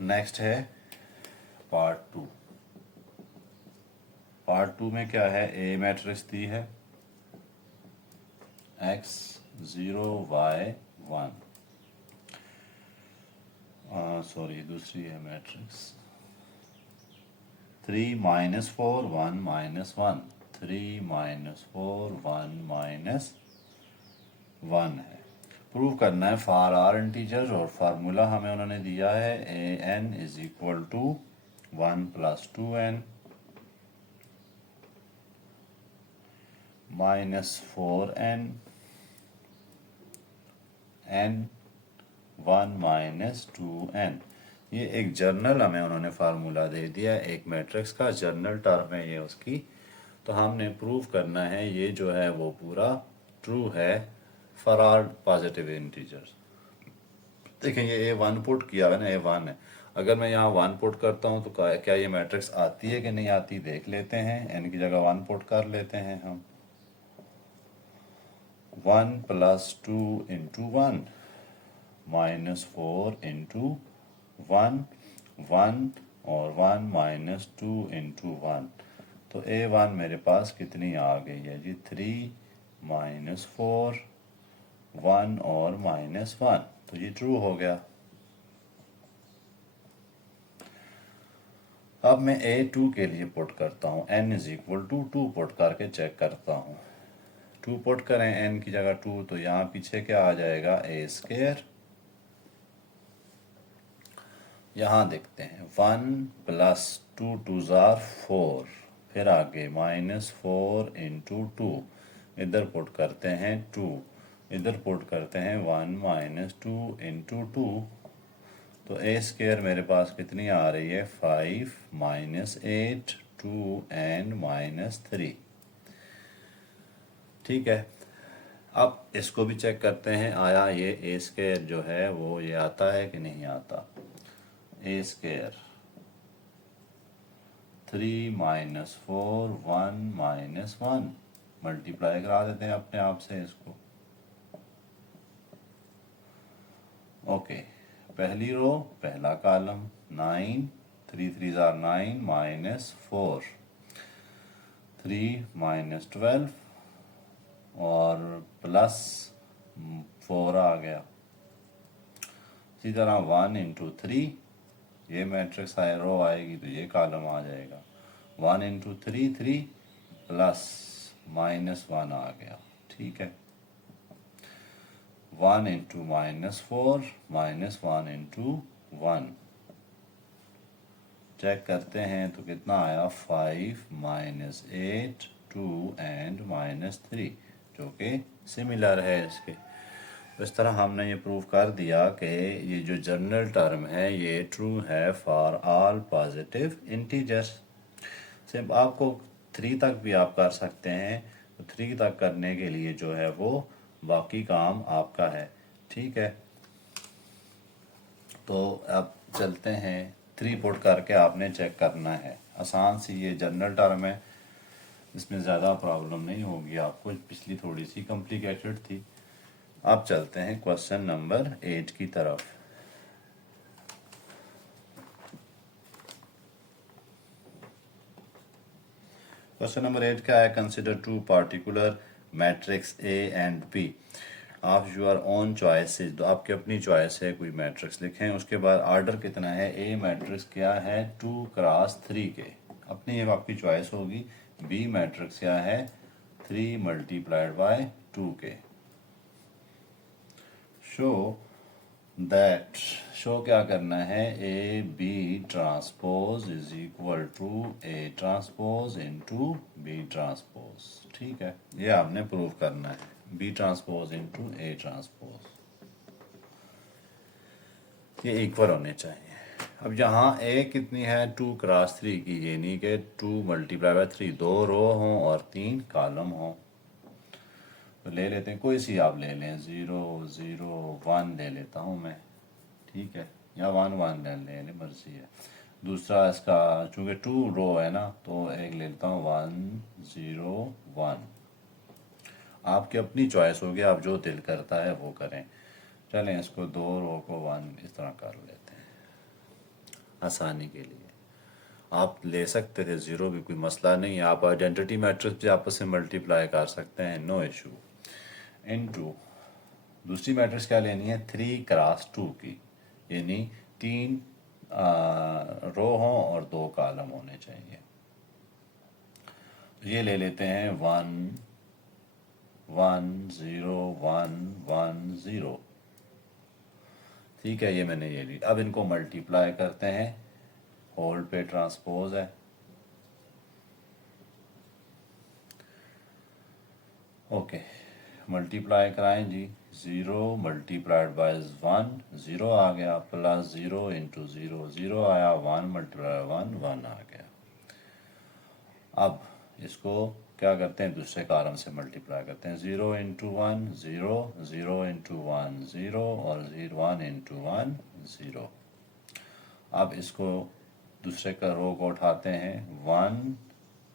Next है पार्ट टू। पार्ट टू में क्या है, ए मैट्रिक्स दी है x zero y one, sorry दूसरी है matrix 3 minus 4 1 minus 1, 3 minus 4 1 minus 1 है। प्रूव करना है फॉर आर इंटीजर्स और फार्मूला हमें उन्होंने दिया है a n is equal to 1 plus 2n minus 4n n 1 minus 2n। ये एक जर्नल हमें उन्होंने फार्मूला दे दिया, एक मैट्रिक्स का जर्नल टर्म है ये उसकी। तो हमने प्रूव करना है ये जो है वो पूरा ट्रू है फॉर ऑल पॉजिटिव इंटीजर्स। देखें ये ए वन पुट किया है ना, ए वन है, अगर मैं यहाँ वन पुट करता हूँ तो क्या ये मैट्रिक्स आती है कि नहीं आती देख लेते हैं। एन की जगह वन पुट कर लेते हैं हम, 1 plus 2 into one minus 4 into one, 1 और 1 माइनस 2 इंटू वन। तो ए वन मेरे पास कितनी आ गई है जी, 3 माइनस 4 1 और माइनस 1, तो ये ट्रू हो गया। अब मैं A2 के लिए पुट करता हूँ, n is equal to 2 put करके चेक करता हूँ। 2 पुट करें n की जगह 2 तो यहाँ पीछे क्या आ जाएगा a स्क्वायर, यहाँ देखते हैं 1 प्लस 2 टू ज़ार 4, फिर आगे माइनस 4 इंटू 2, इधर पुट करते हैं 2, इधर पुट करते हैं 1 माइनस 2 इंटू 2, तो ए स्क्वायर मेरे पास कितनी आ रही है 5 माइनस 8 2 एंड माइनस 3। ठीक है, अब इसको भी चेक करते हैं आया ये ए स्क्वायर जो है वो ये आता है कि नहीं आता। ए स्क्वायर 3 माइनस 4 1 माइनस 1, मल्टीप्लाई करा देते हैं अपने आप से इसको। ओके, पहली रो पहला कॉलम 9 3 3 ज़ार 9 माइनस 4 3 माइनस 12 और प्लस 4 आ गया। इसी तरह 1 इंटू 3, ये मैट्रिक्स आए रो आएगी तो ये कॉलम आ जाएगा। 1 इंटू 3 3 प्लस माइनस 1 आ गया। ठीक है, 1 into minus 4 minus 1 into 1, check करते हैं तो कितना आया 5 माइनस 8 2 एंड माइनस 3, जो कि सिमिलर है इसके। इस तरह हमने ये प्रूव कर दिया कि ये जो जनरल टर्म है ये ट्रू है फॉर ऑल पॉजिटिव इंटीजर्स। सिर्फ आपको 3 तक भी आप कर सकते हैं, तो 3 तक करने के लिए जो है वो बाकी काम आपका है। ठीक है, तो अब चलते हैं 3 पुट करके आपने चेक करना है। आसान सी ये जनरल टर्म है, इसमें ज़्यादा प्रॉब्लम नहीं होगी आपको, पिछली थोड़ी सी कॉम्प्लिकेटेड थी। अब चलते हैं क्वेश्चन नंबर 8 की तरफ। क्वेश्चन नंबर 8 क्या है? Consider two particular matrix A and B of your own choices. तो आपकी अपनी चॉइस है, कोई मैट्रिक्स लिखें, उसके बाद ऑर्डर कितना है। ए मैट्रिक्स क्या है? 2x3 के, अपनी ये आपकी चॉइस होगी। बी मैट्रिक्स क्या है? 3 मल्टीप्लाइड बाय 2 के। शो दैट, शो क्या करना है? A B transpose is equal to A transpose into B transpose. ठीक है, ये आपने प्रूव करना है, B transpose into A transpose, ये इक्वल होने चाहिए। अब यहाँ ए कितनी है? 2x3 की, ये नहीं कि 2 मल्टीप्लाई बाय 3, 2 रो हों और 3 कॉलम हों। तो ले लेते हैं, कोई सी आप ले लें, 0 0 1 ले लेता हूँ मैं, ठीक है, या 1 1 ले लें, मर्जी है। दूसरा इसका चूँकि 2 रो है ना, तो एक ले लेता हूँ 1 0 1। आपकी अपनी चॉइस होगी, आप जो दिल करता है वो करें। चलें इसको 2 रो को 1 इस तरह कर लेते हैं आसानी के लिए। आप ले सकते थे 0 भी, कोई मसला नहीं है। आप आइडेंटिटी मैट्रिक्स भी आपस में मल्टीप्लाई कर सकते हैं, नो इशू। इनटू दूसरी मैट्रिक्स क्या लेनी है? 3x2 की, यानी 3 रो हों और 2 कॉलम होने चाहिए। ये ले लेते हैं 1 1 0 1 1 0। ठीक है, ये मैंने ये ली। अब इनको मल्टीप्लाई करते हैं, होल पे ट्रांसपोज है। ओके, मल्टीप्लाई कराएं जी। 0 मल्टीप्लाइड बाय 1, 0 आ गया, प्लस 0 इंटू 0 0 आया, 1 मल्टीप्लाई 1 1 आ गया। अब इसको क्या करते हैं? दूसरे कॉलम से मल्टीप्लाई करते हैं। 0 इंटू 1 0, 0 इंटू 1 0 और 1 इंटू 1 0। अब इसको दूसरे का रो को उठाते हैं, 1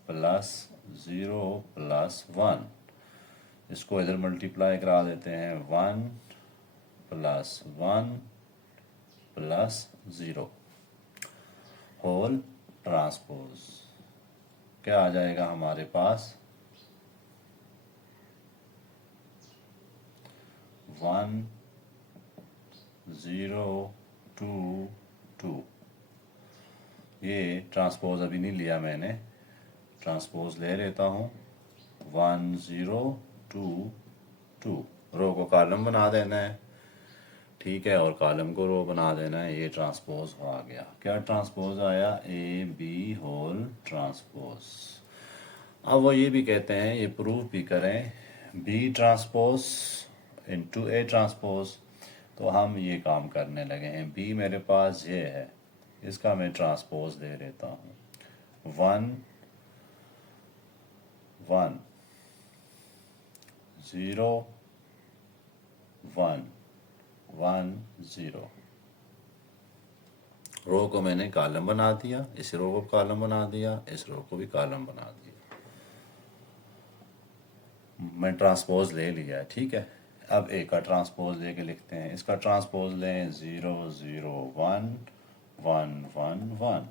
प्लस 0 प्लस 1। इसको इधर मल्टीप्लाई करा देते हैं, 1 प्लस 1 प्लस 0 होल ट्रांसपोज। क्या आ जाएगा हमारे पास? 1 0 2 2। ये ट्रांसपोज अभी नहीं लिया मैंने, ट्रांसपोज ले लेता हूँ। 1 0 2 2, रो को कॉलम बना देना है, ठीक है, और कॉलम को रो बना देना है। ये ट्रांसपोज आ गया। क्या ट्रांसपोज आया? A B whole transpose. अब वो ये भी कहते हैं, ये प्रूव भी करें, B transpose into A transpose. तो हम ये काम करने लगे हैं। बी मेरे पास ये है, इसका मैं ट्रांसपोज दे देता हूँ, 1 1 0 1 1 0। रो को मैंने कॉलम बना दिया, इस रो को कॉलम बना दिया, इस रो को भी कॉलम बना दिया। मैं ट्रांसपोज ले लिया है, ठीक है। अब ए का ट्रांसपोज लेके लिखते हैं। इसका ट्रांसपोज लें, 0 0 1 1 1 1।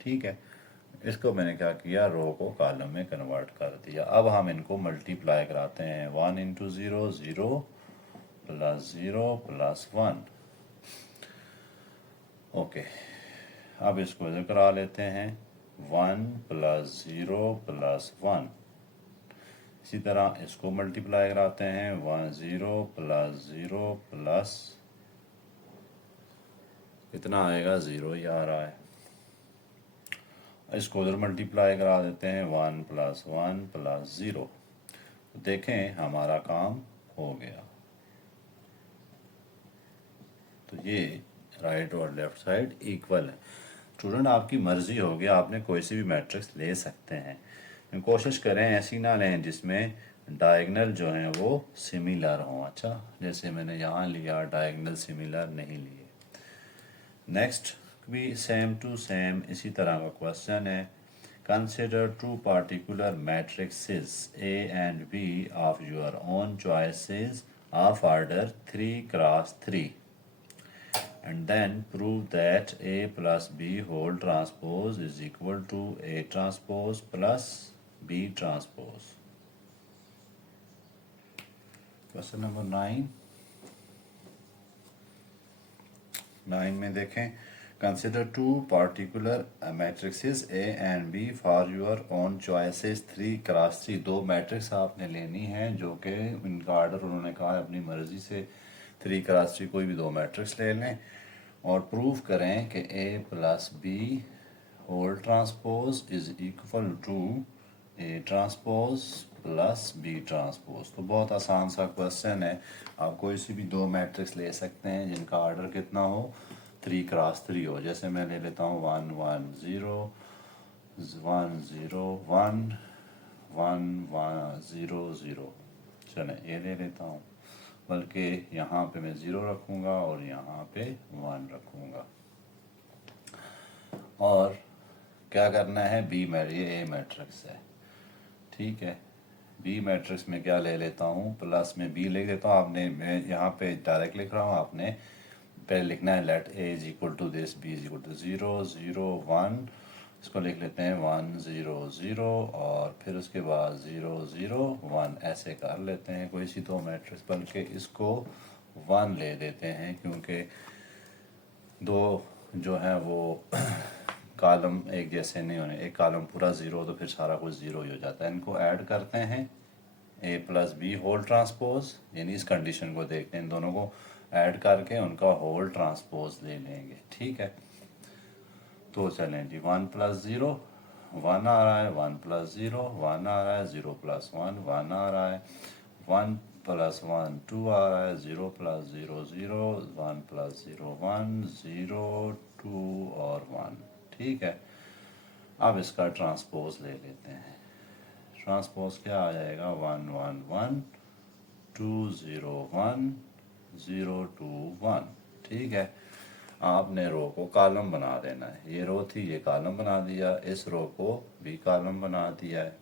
ठीक है, इसको मैंने क्या किया? रो को कॉलम में कन्वर्ट कर दिया। अब हम इनको मल्टीप्लाई कराते हैं। 1 इंटू 0 0 प्लस 0 प्लस 1। ओके, अब इसको इधर करा लेते हैं, 1 प्लस 0 प्लस 1। इसी तरह इसको मल्टीप्लाई कराते हैं, 1 0 प्लस 0 प्लस, कितना आएगा? 0 ही आ रहा है। इसको उधर मल्टीप्लाई करा देते हैं, 1 प्लस 1 प्लस 0। तो देखें हमारा काम हो गया। तो ये राइट और लेफ्ट साइड इक्वल है। स्टूडेंट आपकी मर्जी होगी, आपने कोई सी भी मैट्रिक्स ले सकते हैं, कोशिश करें ऐसी ना लें जिसमें डायगनल जो हैं वो सिमिलर हों। अच्छा, जैसे मैंने यहाँ लिया, डायगनल सिमिलर नहीं लिए। नेक्स्ट भी सेम टू सेम इसी तरह का क्वेश्चन है। Consider two particular matrices A and B of your own choices of order 3 cross 3 and then prove that A plus B whole transpose is equal to A transpose plus B transpose। Question number 9 में देखें, consider two particular matrices A and B for your own choices 3 cross 3। दो matrix आपने लेनी है जो कि इनका order उन्होंने कहा है अपनी मर्जी से 3 क्रॉस 3 कोई भी दो मैट्रिक्स ले लें और प्रूव करें कि A plus B whole transpose is equal to A transpose plus B transpose. तो बहुत आसान सा क्वेश्चन है। आप कोई सी भी दो मैट्रिक्स ले सकते हैं जिनका ऑर्डर कितना हो 3 क्रॉस 3 हो। जैसे मैं ले लेता हूँ 1 1 0 1 0 1 1 1 0 0। चलें ये ले लेता हूँ, बल्कि यहाँ पे मैं 0 रखूँगा और यहाँ पे 1 रखूँगा। और क्या करना है, बी ये A मैट्रिक्स है, ठीक है। बी मैट्रिक्स में क्या ले लेता हूँ, प्लस में बी ले लेता हूँ। आपने, मैं यहाँ पे डायरेक्ट लिख रहा हूँ, आपने पहले लिखना है let A is equal to this, B is equal to 0 0 1। इसको लिख लेते हैं 1 0 0 और फिर उसके बाद 0 0 1 ऐसे कर लेते हैं कोई सी दो मैट्रिक्स, बल्कि इसको 1 ले देते हैं क्योंकि दो जो है वो कॉलम एक जैसे नहीं होने। एक कॉलम पूरा 0 तो फिर सारा कुछ 0 ही हो जाता है। इनको ऐड करते हैं A plus B whole transpose, यानी इस कंडीशन को देखते हैं, इन दोनों को ऐड करके उनका होल ट्रांसपोज ले लेंगे, ठीक है। तो चलें जी, 1 प्लस 0 1 आ रहा है, 1 प्लस 0 1 आ रहा है, 0 प्लस 1 1 आ रहा है, 1 प्लस 1 2 आ रहा है, 0 प्लस 0 0 1 प्लस 0 1 0 2 और 1, ठीक है। अब इसका ट्रांसपोज ले लेते हैं। ट्रांसपोज क्या आ जाएगा, 1 1 1 2 0 1 0 2 1, ठीक है। आपने रो को कॉलम बना देना है। ये रो थी, ये कॉलम बना दिया, इस रो को भी कॉलम बना दिया है,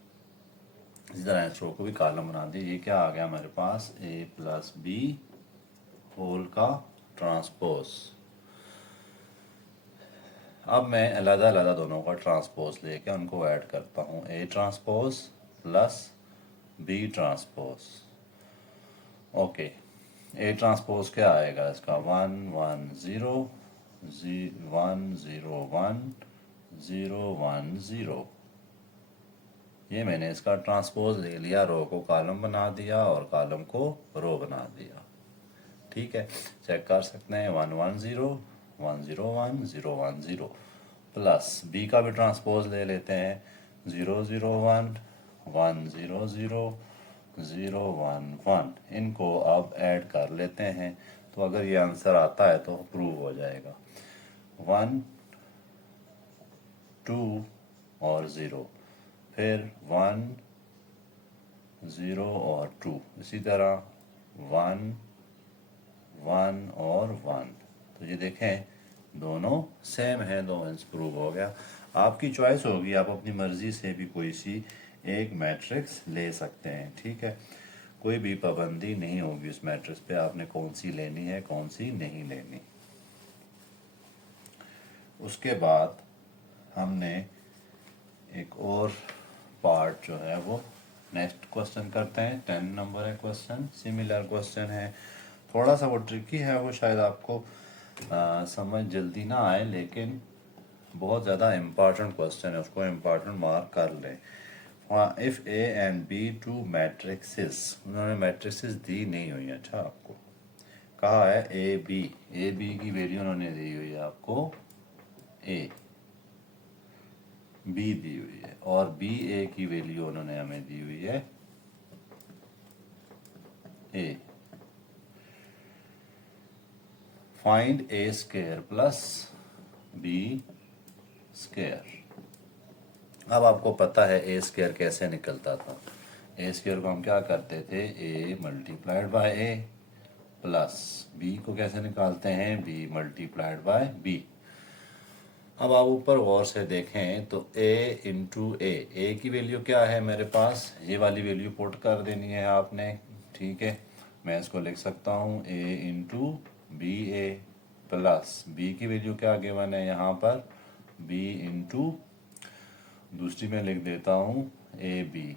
इसी तरह इस रो को भी कॉलम बना दिया। ये क्या आ गया हमारे पास, A प्लस बी होल का ट्रांसपोज। अब मैं अलग अलग दोनों का ट्रांसपोज लेके उनको ऐड करता हूँ, A transpose plus B transpose. Okay, A transpose क्या आएगा इसका, 1 1 0 1 0 1 0 1 0। ये मैंने इसका ट्रांसपोज ले लिया, रो को कॉलम बना दिया और कॉलम को रो बना दिया, ठीक है। चेक कर सकते हैं 1 1 0 1 0 1 0 1 0 प्लस बी का भी ट्रांसपोज ले लेते हैं 0 0 1 1 0 0 0 1 1। इनको अब ऐड कर लेते हैं, तो अगर ये आंसर आता है तो प्रूव हो जाएगा। 1 2 और 0, फिर 1 0 और 2, इसी तरह 1 1 और 1। तो ये देखें दोनों सेम है, दो आंसर प्रूव हो गया। आपकी चॉइस होगी, आप अपनी मर्जी से भी कोई सी एक मैट्रिक्स ले सकते हैं, ठीक है। कोई भी पाबंदी नहीं होगी उस मैट्रिक्स पे आपने कौन सी लेनी है कौन सी नहीं लेनी। उसके बाद हमने एक और पार्ट जो है वो नेक्स्ट क्वेश्चन करते हैं। 10 नंबर है क्वेश्चन, सिमिलर क्वेश्चन है, थोड़ा सा वो ट्रिकी है, वो शायद आपको समझ जल्दी ना आए, लेकिन बहुत ज़्यादा इम्पॉर्टेंट क्वेश्चन है, उसको इम्पॉर्टेंट मार्क कर लें। If A and B two matrices, उन्होंने मैट्रिक्सेस दी नहीं हुई है, अच्छा आपको कहा है ए बी की वैल्यू उन्होंने दी हुई है आपको, A B दी हुई है और B A की वैल्यू उन्होंने हमें दी हुई है A। Find A square plus B square. अब आपको पता है A स्क्वायर कैसे निकलता था। A स्क्वायर को हम क्या करते थे, A multiplied by A plus B को कैसे निकालते हैं, B मल्टीप्लाइड बाय B। अब आप ऊपर गौर से देखें तो a इंटू ए की वैल्यू क्या है मेरे पास, ये वाली वैल्यू पुट कर देनी है आपने। ठीक है, मैं इसको लिख सकता हूँ a into B A plus B की वैल्यू क्या गिवन है यहाँ पर, b इंटू दूसरी में लिख देता हूँ ए बी।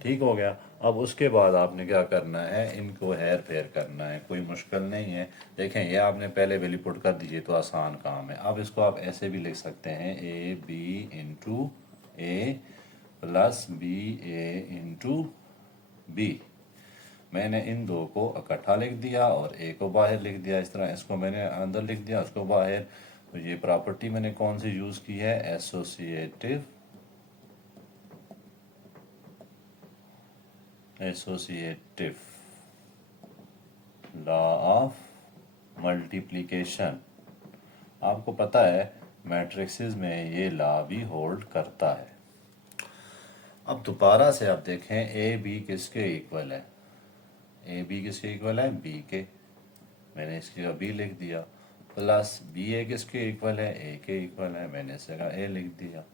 ठीक हो गया। अब उसके बाद आपने क्या करना है, इनको हेर फेर करना है, कोई मुश्किल नहीं है। देखें ये आपने पहले वैल्यू पुट कर दीजिए तो आसान काम है। अब इसको आप ऐसे भी लिख सकते हैं A B into A plus B A into B. मैंने इन दो को इकट्ठा लिख दिया और ए को बाहर लिख दिया, इस तरह इसको मैंने अंदर लिख दिया उसको बाहर। तो ये प्रॉपर्टी मैंने कौन सी यूज़ की है, एसोसिएटिव लॉ ऑफ मल्टीप्लिकेशन। आपको पता है मैट्रिक्सेस में ये लॉ भी होल्ड करता है। अब दोबारा से आप देखें ए बी किसके इक्वल है, ए बी किसके इक्वल है, बी के, मैंने इसकी जगह बी लिख दिया। प्लस बी ए किसके इक्वल है, ए के इक्वल है, मैंने इस जगह ए लिख दिया।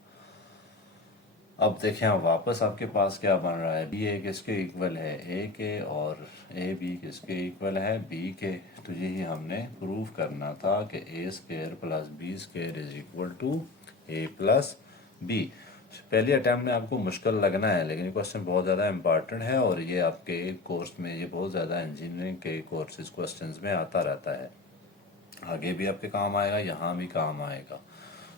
अब देखें आप वापस आपके पास क्या बन रहा है, बी ए किसके इक्वल है, ए के, और ए बी किसके इक्वल है, बी के। तो यही हमने प्रूव करना था कि ए square plus B square is equal to a plus b. पहले अटैम्प्ट में आपको मुश्किल लगना है, लेकिन ये क्वेश्चन बहुत ज़्यादा इंपॉर्टेंट है और ये आपके कोर्स में, ये बहुत ज़्यादा इंजीनियरिंग के कोर्सेज क्वेश्चंस में आता रहता है। आगे भी आपके काम आएगा, यहाँ भी काम आएगा।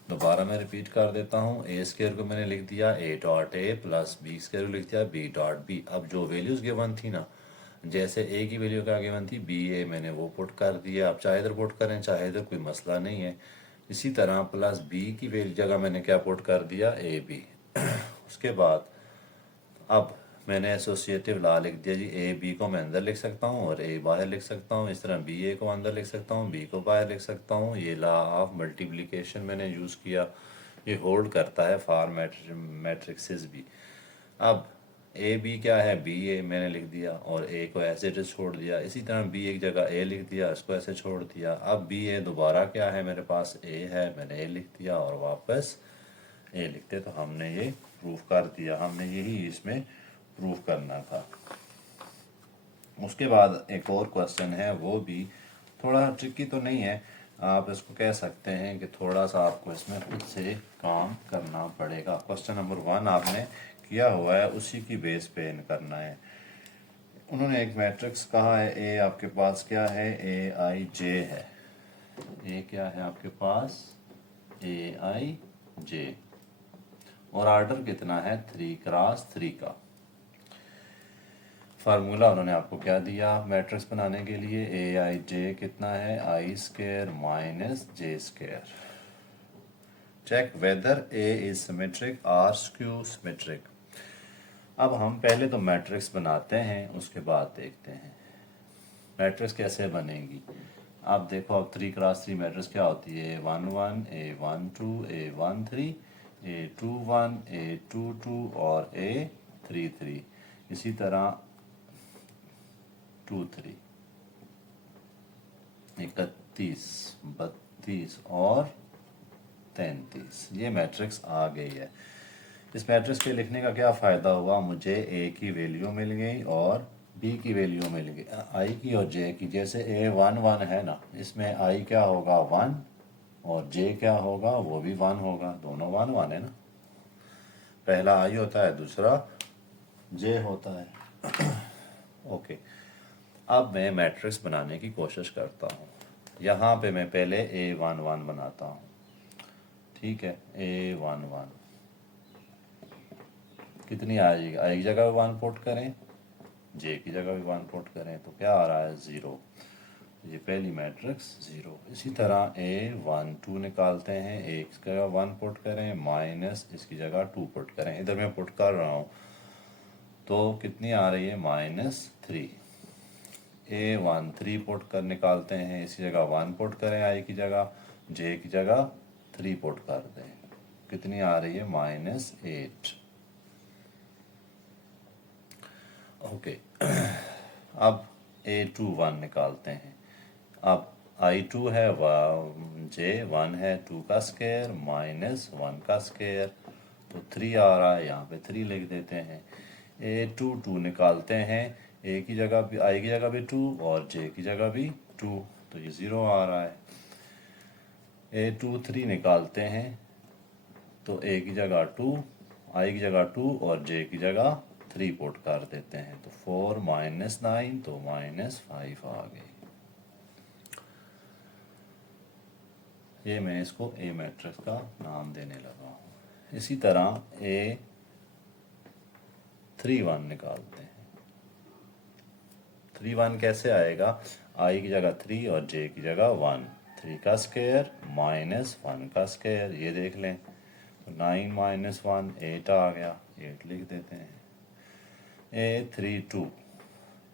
दोबारा मैं रिपीट कर देता हूँ, ए स्क्वायर को मैंने लिख दिया A dot A plus B square को लिख दिया बी डॉट बी। अब जो वैल्यूज़ गिवन थी ना, जैसे ए की वैल्यू क्या गिवन थी, बी ए, मैंने वो पुट कर दिया। आप चाहे इधर पुट करें चाहे इधर, कोई मसला नहीं है। इसी तरह प्लस बी की वैल्यू जगह मैंने क्या पुट कर दिया, ए बी। उसके बाद अब मैंने एसोसिएटिव लॉ लिख दिया जी, ए बी को मैं अंदर लिख सकता हूँ और ए बाहर लिख सकता हूँ। इस तरह बी ए को अंदर लिख सकता हूँ, बी को बाहर लिख सकता हूँ। ये लॉ ऑफ मल्टीप्लिकेशन मैंने यूज़ किया, ये होल्ड करता है फॉर मैट्रिक्सेस भी। अब ए बी क्या है, बी ए मैंने लिख दिया और ए को ऐसे छोड़ दिया। इसी तरह बी एक जगह ए लिख दिया, इसको ऐसे छोड़ दिया। अब बी ए दोबारा क्या है, मेरे पास ए है, मैंने ए लिख दिया और वापस ए लिखते। तो हमने ये प्रूफ कर दिया, हमने यही इसमें प्रूफ करना था। उसके बाद एक और क्वेश्चन है, वो भी थोड़ा ट्रिकी तो नहीं है, आप इसको कह सकते हैं कि थोड़ा सा आपको इसमें खुद से काम करना पड़ेगा। क्वेश्चन नंबर 1 आपने किया हुआ है, उसी की बेस पे इन करना है। उन्होंने एक मैट्रिक्स कहा है, ए आपके पास क्या है, ए आई जे है। ए क्या है आपके पास, ए आई जे, और आर्डर कितना है, 3x3 का। फार्मूला उन्होंने आपको क्या दिया मैट्रिक्स बनाने के लिए, ए आई जे कितना है, आई square minus j square. Check whether A is symmetric or skew symmetric. अब हम पहले तो मैट्रिक्स बनाते हैं, उसके बाद देखते हैं मैट्रिक्स कैसे बनेगी। आप देखो, अब 3x3 मैट्रिक्स क्या होती है, A11 A12 A13 A21 A22 और A33। इसी तरह 23 31 32 और 33, ये मैट्रिक्स आ गई है। इस मैट्रिक्स के लिखने का क्या फ़ायदा हुआ, मुझे ए की वैल्यू मिल गई और बी की वैल्यू मिल गई, आई की और जे की। जैसे A11 है ना, इसमें आई क्या होगा 1 और जे क्या होगा, वो भी 1 होगा, दोनों 1 1 है ना। पहला आई होता है, दूसरा जे होता है। ओके, अब मैं मैट्रिक्स बनाने की कोशिश करता हूँ। यहाँ पे मैं पहले A11 बनाता हूँ, ठीक है। A11 कितनी आएगी, आई की जगह 1 पुट करें, जे की जगह भी 1 पुट करें, तो क्या आ रहा है 0। ये पहली मैट्रिक्स 0। इसी तरह A12 निकालते हैं, एक की जगह 1 पुट करें माइनस इसकी जगह 2 पुट करें, इधर मैं पुट कर रहा हूँ, तो कितनी आ रही है -3। A13 पुट कर निकालते हैं, इसी जगह 1 पुट करें, आई की जगह, जे की जगह 3 पुट कर दें, कितनी आ रही है -8। ओके, अब A21 निकालते हैं। अब I2 है J1 है 2 का स्क्वायर माइनस 1 का स्क्वायर, तो 3 आ रहा है, यहाँ पे 3 लिख देते हैं। A2 निकालते हैं, A की जगह भी I की जगह भी 2 और J की जगह भी 2, तो ये 0 आ रहा है। A2 3 निकालते हैं, तो A की जगह 2, I की जगह 2 और J की जगह 3 पुट कर देते हैं, तो 4 माइनस 9 तो माइनस 5 आ गई। ये मैं इसको A मैट्रिक्स का नाम देने लगा हूँ। इसी तरह A31 निकालते हैं। 31 कैसे आएगा? I की जगह 3 और J की जगह 1, 3 का स्क्वायर माइनस 1 का स्क्वायर, ये देख लें, तो 9 माइनस 1 8 आ गया, 8 लिख देते हैं। A32,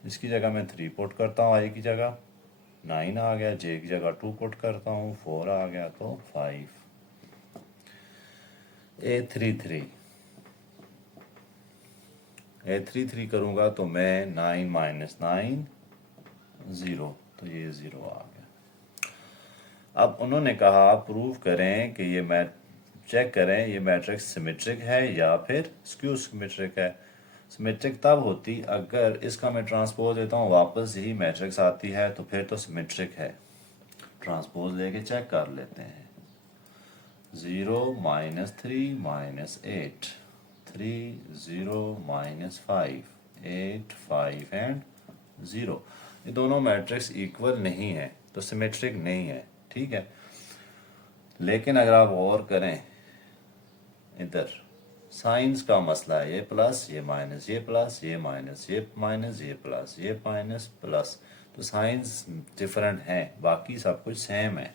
इसकी जगह मैं 3 पुट करता हूँ, I की जगह 9 आ गया, J की जगह 2 पुट करता हूँ, 4 आ गया, तो 5। A33 करूँगा तो मैं 9 माइनस 9 0, तो ये 0 आ गया। अब उन्होंने कहा प्रूव करें कि ये चेक करें ये मैट्रिक्स सिमेट्रिक है या फिर स्क्यू सिमेट्रिक है। सिमेट्रिक तब होती अगर इसका मैं ट्रांसपोज देता हूँ वापस यही मैट्रिक्स आती है, तो फिर तो सिमेट्रिक है। ट्रांसपोज लेके चेक कर लेते हैं। 0 माइनस 3 माइनस 8, 3 0 माइनस 5 8 5 एंड 0, ये दोनों मैट्रिक्स इक्वल नहीं है, तो सिमेट्रिक नहीं है, ठीक है। लेकिन अगर आप और करें, इधर साइंस का मसला है, ये प्लस ये माइनस, ये प्लस ये माइनस, ये माइनस ये प्लस, ये माइनस प्लस, तो साइंस डिफरेंट है, बाकी सब कुछ सेम है।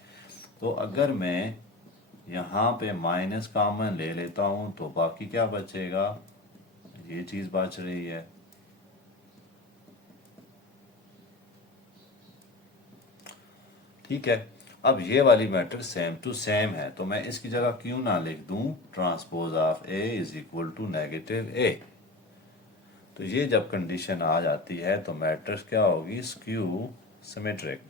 तो अगर मैं यहाँ पे माइनस कॉमन ले लेता हूँ तो बाकी क्या बचेगा? ये चीज़ बच रही है। ठीक है, अब ये वाली मैट्रिक्स सेम टू सेम है, तो मैं इसकी जगह क्यों ना लिख दूं transpose of A is equal to negative A। तो ये जब कंडीशन आ जाती है तो मैट्रिक्स क्या होगी? Skew symmetric.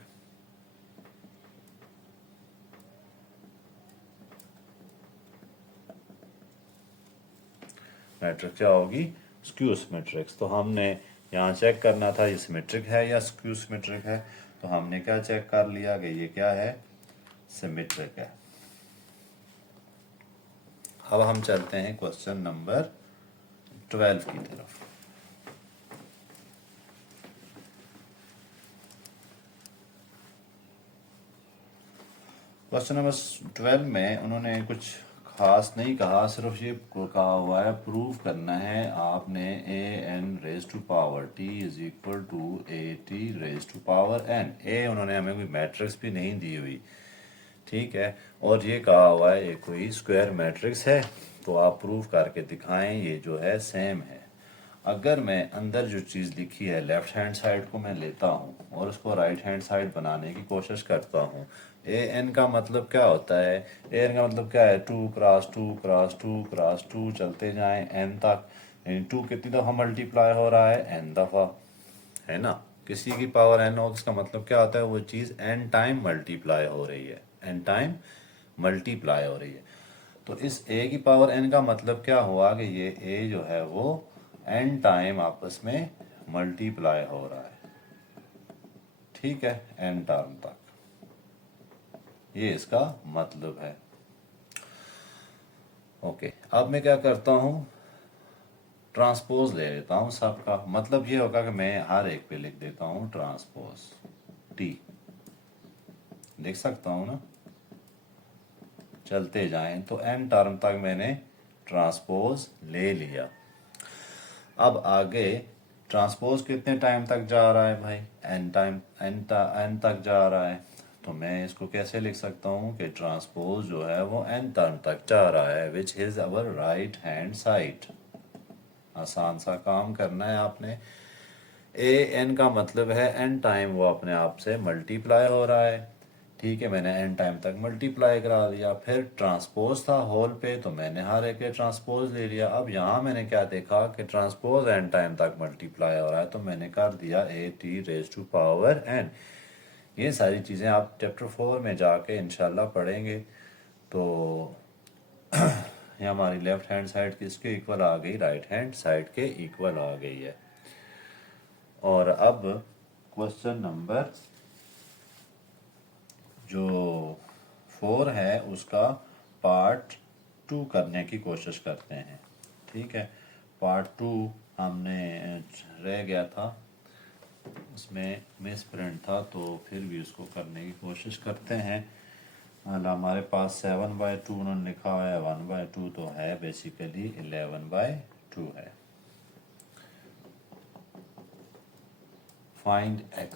मैट्रिक्स क्या होगी? स्क्यू सिमेट्रिक्स। तो हमने यहाँ चेक करना था ये सिमेट्रिक है या स्क्यू सिमेट्रिक है, तो हमने क्या चेक कर लिया कि ये क्या है? सिमेट्रिक है। अब हम चलते हैं क्वेश्चन नंबर 12 की तरफ। क्वेश्चन नंबर 12 में उन्होंने कुछ खास नहीं कहा, सिर्फ ये कहा हुआ है प्रूव करना है आपने an raise to power t is equal to at raise to power n। ए उन्होंने हमें कोई मैट्रिक्स भी नहीं दी हुई, ठीक है, और ये कहा हुआ है ये कोई स्क्वायर मैट्रिक्स है, तो आप प्रूव करके दिखाएं ये जो है सेम है। अगर मैं अंदर जो चीज़ लिखी है लेफ्ट हैंड साइड को मैं लेता हूँ और उसको राइट हैंड साइड बनाने की कोशिश करता हूँ, ए एन का मतलब क्या होता है? ए एन का मतलब क्या है? 2 क्रॉस 2 क्रॉस 2 क्रॉस 2 चलते जाएं एन तक, यानी 2 कितनी दफ़ा मल्टीप्लाई हो रहा है? एन दफ़ा, है ना। किसी की पावर एन हो इसका मतलब क्या होता है? वो चीज़ एन टाइम मल्टीप्लाई हो रही है, एन टाइम मल्टीप्लाई हो रही है। तो इस ए की पावर एन का मतलब क्या हुआ कि ये ए जो है वो एन टाइम आपस में मल्टीप्लाई हो रहा है, ठीक है, एन टर्म तक, ये इसका मतलब है। ओके, अब मैं क्या करता हूँ? ट्रांसपोज ले लेता हूँ सबका, मतलब ये होगा कि मैं हर एक पे लिख देता हूँ ट्रांसपोज टी, देख सकता हूँ ना, चलते जाएं तो एन टर्म तक मैंने ट्रांसपोज ले लिया। अब आगे ट्रांसपोज कितने टाइम तक जा रहा है भाई? एन टाइम, एन तक जा रहा है, तो मैं इसको कैसे लिख सकता हूँ कि ट्रांसपोज जो है वो एन टर्म तक जा रहा है, which is our right hand side. आसान सा काम करना है आपने। ए एन का मतलब है एन टाइम वो अपने आप से मल्टीप्लाई हो रहा है, ठीक है, मैंने एन टाइम तक मल्टीप्लाई करा दिया। फिर ट्रांसपोज था होल पे, तो मैंने हर एक के ट्रांसपोज ले लिया। अब यहाँ मैंने क्या देखा कि ट्रांसपोज एन टाइम तक मल्टीप्लाई हो रहा है, तो मैंने कर दिया A T raise to power N. ये सारी चीज़ें आप चैप्टर 4 में जाके इंशाल्लाह पढ़ेंगे। तो ये हमारी लेफ्ट हैंड साइड किसके इक्वल आ गई, राइट हैंड साइड के इक्वल आ गई है। और अब क्वेश्चन नंबर जो 4 है उसका पार्ट 2 करने की कोशिश करते हैं। ठीक है, पार्ट 2 हमने रह गया था, उसमें मिस प्रिंट था, तो फिर भी उसको करने की कोशिश करते हैं। हमारे पास 7/2 उन्होंने लिखा हुआ है, 1/2 तो है, बेसिकली 11/2 है। Find x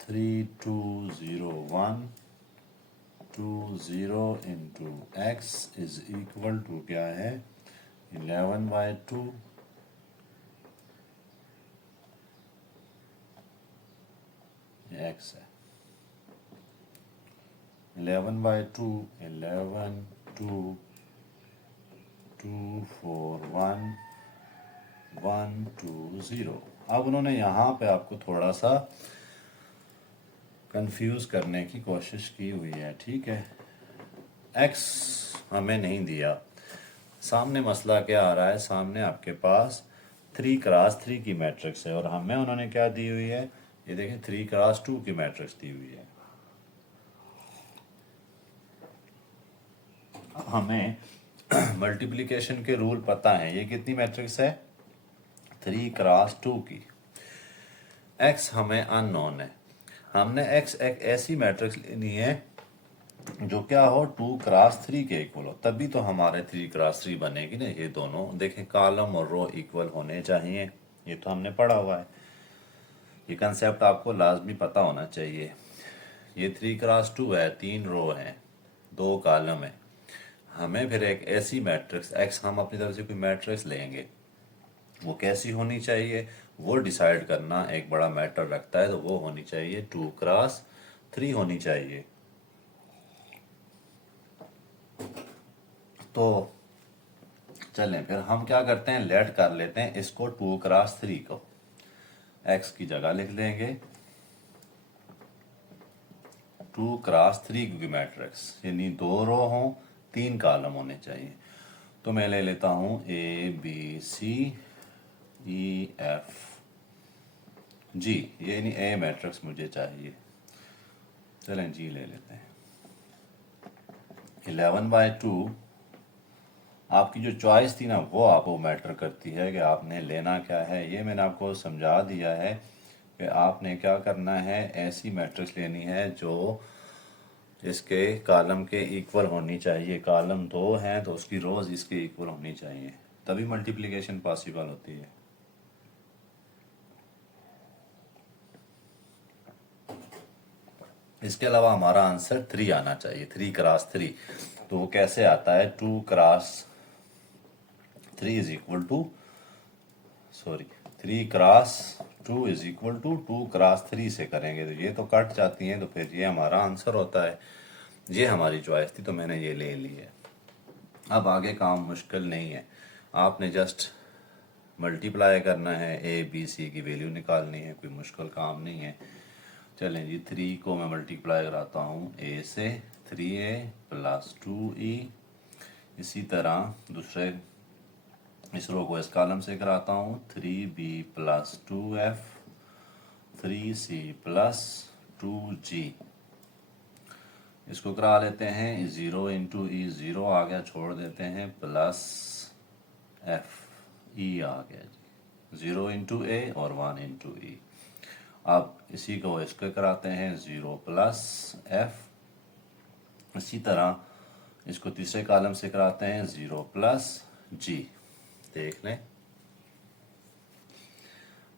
3 2 0 1 2 0 into x is equal to क्या है, 11/2 एक्स है। 11/2 11 2 2 4 1 1 2 0। अब उन्होंने यहाँ पे आपको थोड़ा सा कंफ्यूज करने की कोशिश की हुई है। ठीक है, एक्स हमें नहीं दिया, सामने मसला क्या आ रहा है, सामने आपके पास 3x3 की मैट्रिक्स है और हमें उन्होंने क्या दी हुई है, ये देखें 3x2 की मैट्रिक्स दी हुई है। हमें मल्टीप्लिकेशन के रूल पता है, ये कितनी मैट्रिक्स है, 3x2 की। एक्स हमें अननोन है, हमने एक्स एक ऐसी मैट्रिक्स लेनी है जो क्या हो 2x3 के इक्वल हो, तभी तो हमारे 3x3 बनेगी ना। ये दोनों देखें कॉलम और रो इक्वल होने चाहिए, ये तो हमने पढ़ा हुआ है, ये कंसेप्ट आपको लाजमी पता होना चाहिए। ये 3x2 है, 3 रो हैं, 2 कॉलम है। हमें फिर एक ऐसी मैट्रिक्स एक्स, हम अपनी तरफ से कोई मैट्रिक्स लेंगे, वो कैसी होनी चाहिए वो डिसाइड करना एक बड़ा मैटर रखता है। तो वो होनी चाहिए 2x3 होनी चाहिए। तो चलें फिर हम क्या करते हैं, लेट कर लेते हैं इसको 2x3 को, एक्स की जगह लिख देंगे 2x3 की मैट्रिक्स, यानी 2 रो हों, 3 कॉलम होने चाहिए। तो मैं ले लेता हूँ ABCEFG, ये यानी ए मैट्रिक्स मुझे चाहिए। चलें जी ले लेते हैं। 11/2 आपकी जो चॉइस थी ना वो आपको मैटर करती है कि आपने लेना क्या है। ये मैंने आपको समझा दिया है कि आपने क्या करना है, ऐसी मैट्रिक्स लेनी है जो इसके कॉलम के इक्वल होनी चाहिए। कॉलम 2 हैं तो उसकी रोज इसके इक्वल होनी चाहिए, तभी मल्टीप्लिकेशन पॉसिबल होती है। इसके अलावा हमारा आंसर 3 आना चाहिए, 3x3। तो वो कैसे आता है, 2x3 is equal to, sorry 3x2 is equal to 2x3 से करेंगे तो ये तो कट जाती हैं, तो फिर ये हमारा आंसर होता है। ये हमारी चॉइस थी तो मैंने ये ले ली है। अब आगे काम मुश्किल नहीं है, आपने जस्ट मल्टीप्लाई करना है, ए बी सी की वैल्यू निकालनी है, कोई मुश्किल काम नहीं है। चलें जी, 3 को मैं मल्टीप्लाई कराता हूँ ए से, 3a + 2e। इसी तरह दूसरे इस रो को इस कॉलम से कराता हूँ, 3b + 2f 3c + 2g। इसको करा लेते हैं, 0 इंटू ई 0 आ गया, छोड़ देते हैं, प्लस f e आ गया जी, 0 इंटू ए और 1 इंटू ई। अब इसी को इसके कराते हैं, 0 + f। इसी तरह इसको तीसरे कॉलम से कराते हैं, 0 + g। देख लें,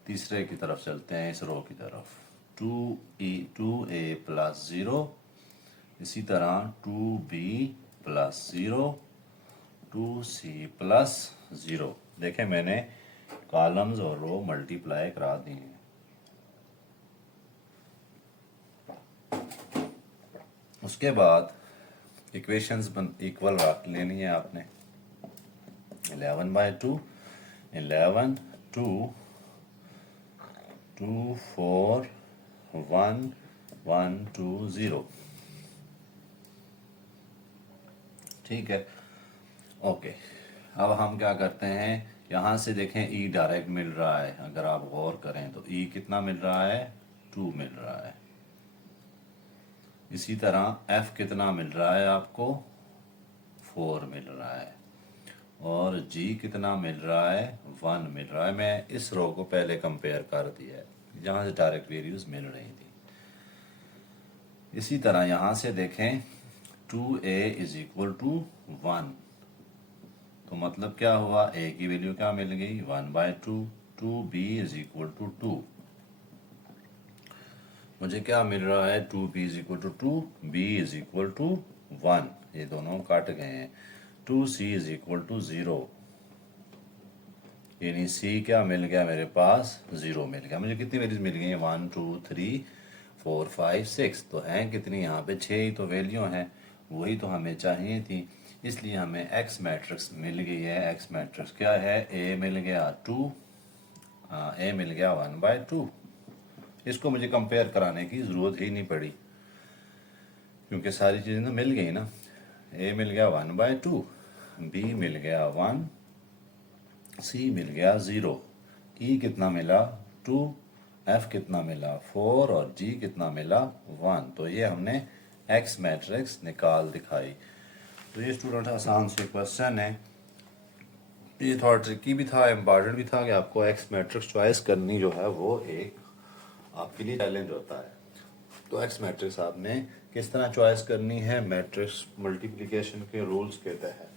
तीसरे की तरफ चलते हैं, इस रो की तरफ, 2a + 0। इसी तरह 2b + 0 2c + 0। देखें मैंने कॉलम्स और रो मल्टीप्लाई करा दी हैं। उसके बाद इक्वेशंस इक्वल लेनी है आपने, 11/2 11 2 2 4 1 1 2 0। ठीक है, ओके। अब हम क्या करते हैं, यहाँ से देखें ई डायरेक्ट मिल रहा है, अगर आप गौर करें तो ई कितना मिल रहा है, 2 मिल रहा है। इसी तरह एफ कितना मिल रहा है आपको, 4 मिल रहा है। और जी कितना मिल रहा है, 1 मिल रहा है। मैं इस रो को पहले कंपेयर कर दिया है जहाँ से डायरेक्ट वैल्यूज मिल रही थी। इसी तरह यहाँ से देखें 2a इज इक्वल टू 1, तो मतलब क्या हुआ, a की वैल्यू क्या मिल गई, 1/2। 2b इज इक्वल टू 2, मुझे क्या मिल रहा है, 2b is equal to 2, b is equal to 1, ये दोनों कट गए हैं। 2c इज इक्वल टू 0, यानी c क्या मिल गया मेरे पास, 0 मिल गया। मुझे कितनी वैल्यूज मिल गई, 1 2 3 4 5 6, तो हैं कितनी यहाँ पे, 6 ही तो वैल्यू हैं, वही तो हमें चाहिए थी। इसलिए हमें एक्स मैट्रिक्स मिल गई है। एक्स मैट्रिक्स क्या है, a मिल गया 2, a मिल गया 1/2। इसको मुझे कंपेयर कराने की ज़रूरत ही नहीं पड़ी क्योंकि सारी चीज़ें तो मिल गई ना। a मिल गया 1/2, b मिल गया 1, c मिल गया 0, e कितना मिला 2, f कितना मिला 4 और g कितना मिला 1। तो ये हमने x मैट्रिक्स निकाल दिखाई। तो ये स्टूडेंट आसान से क्वेश्चन है, ये थोड़ा ट्रिकी भी था, इम्पॉर्टेंट भी था कि आपको एक्स मैट्रिक्स चॉइस करनी जो है वो एक आपके लिए चैलेंज होता है। तो एक्स मैट्रिक्स आपने किस तरह चॉइस करनी है, मैट्रिक्स मल्टीप्लिकेशन के रूल्स के तहत।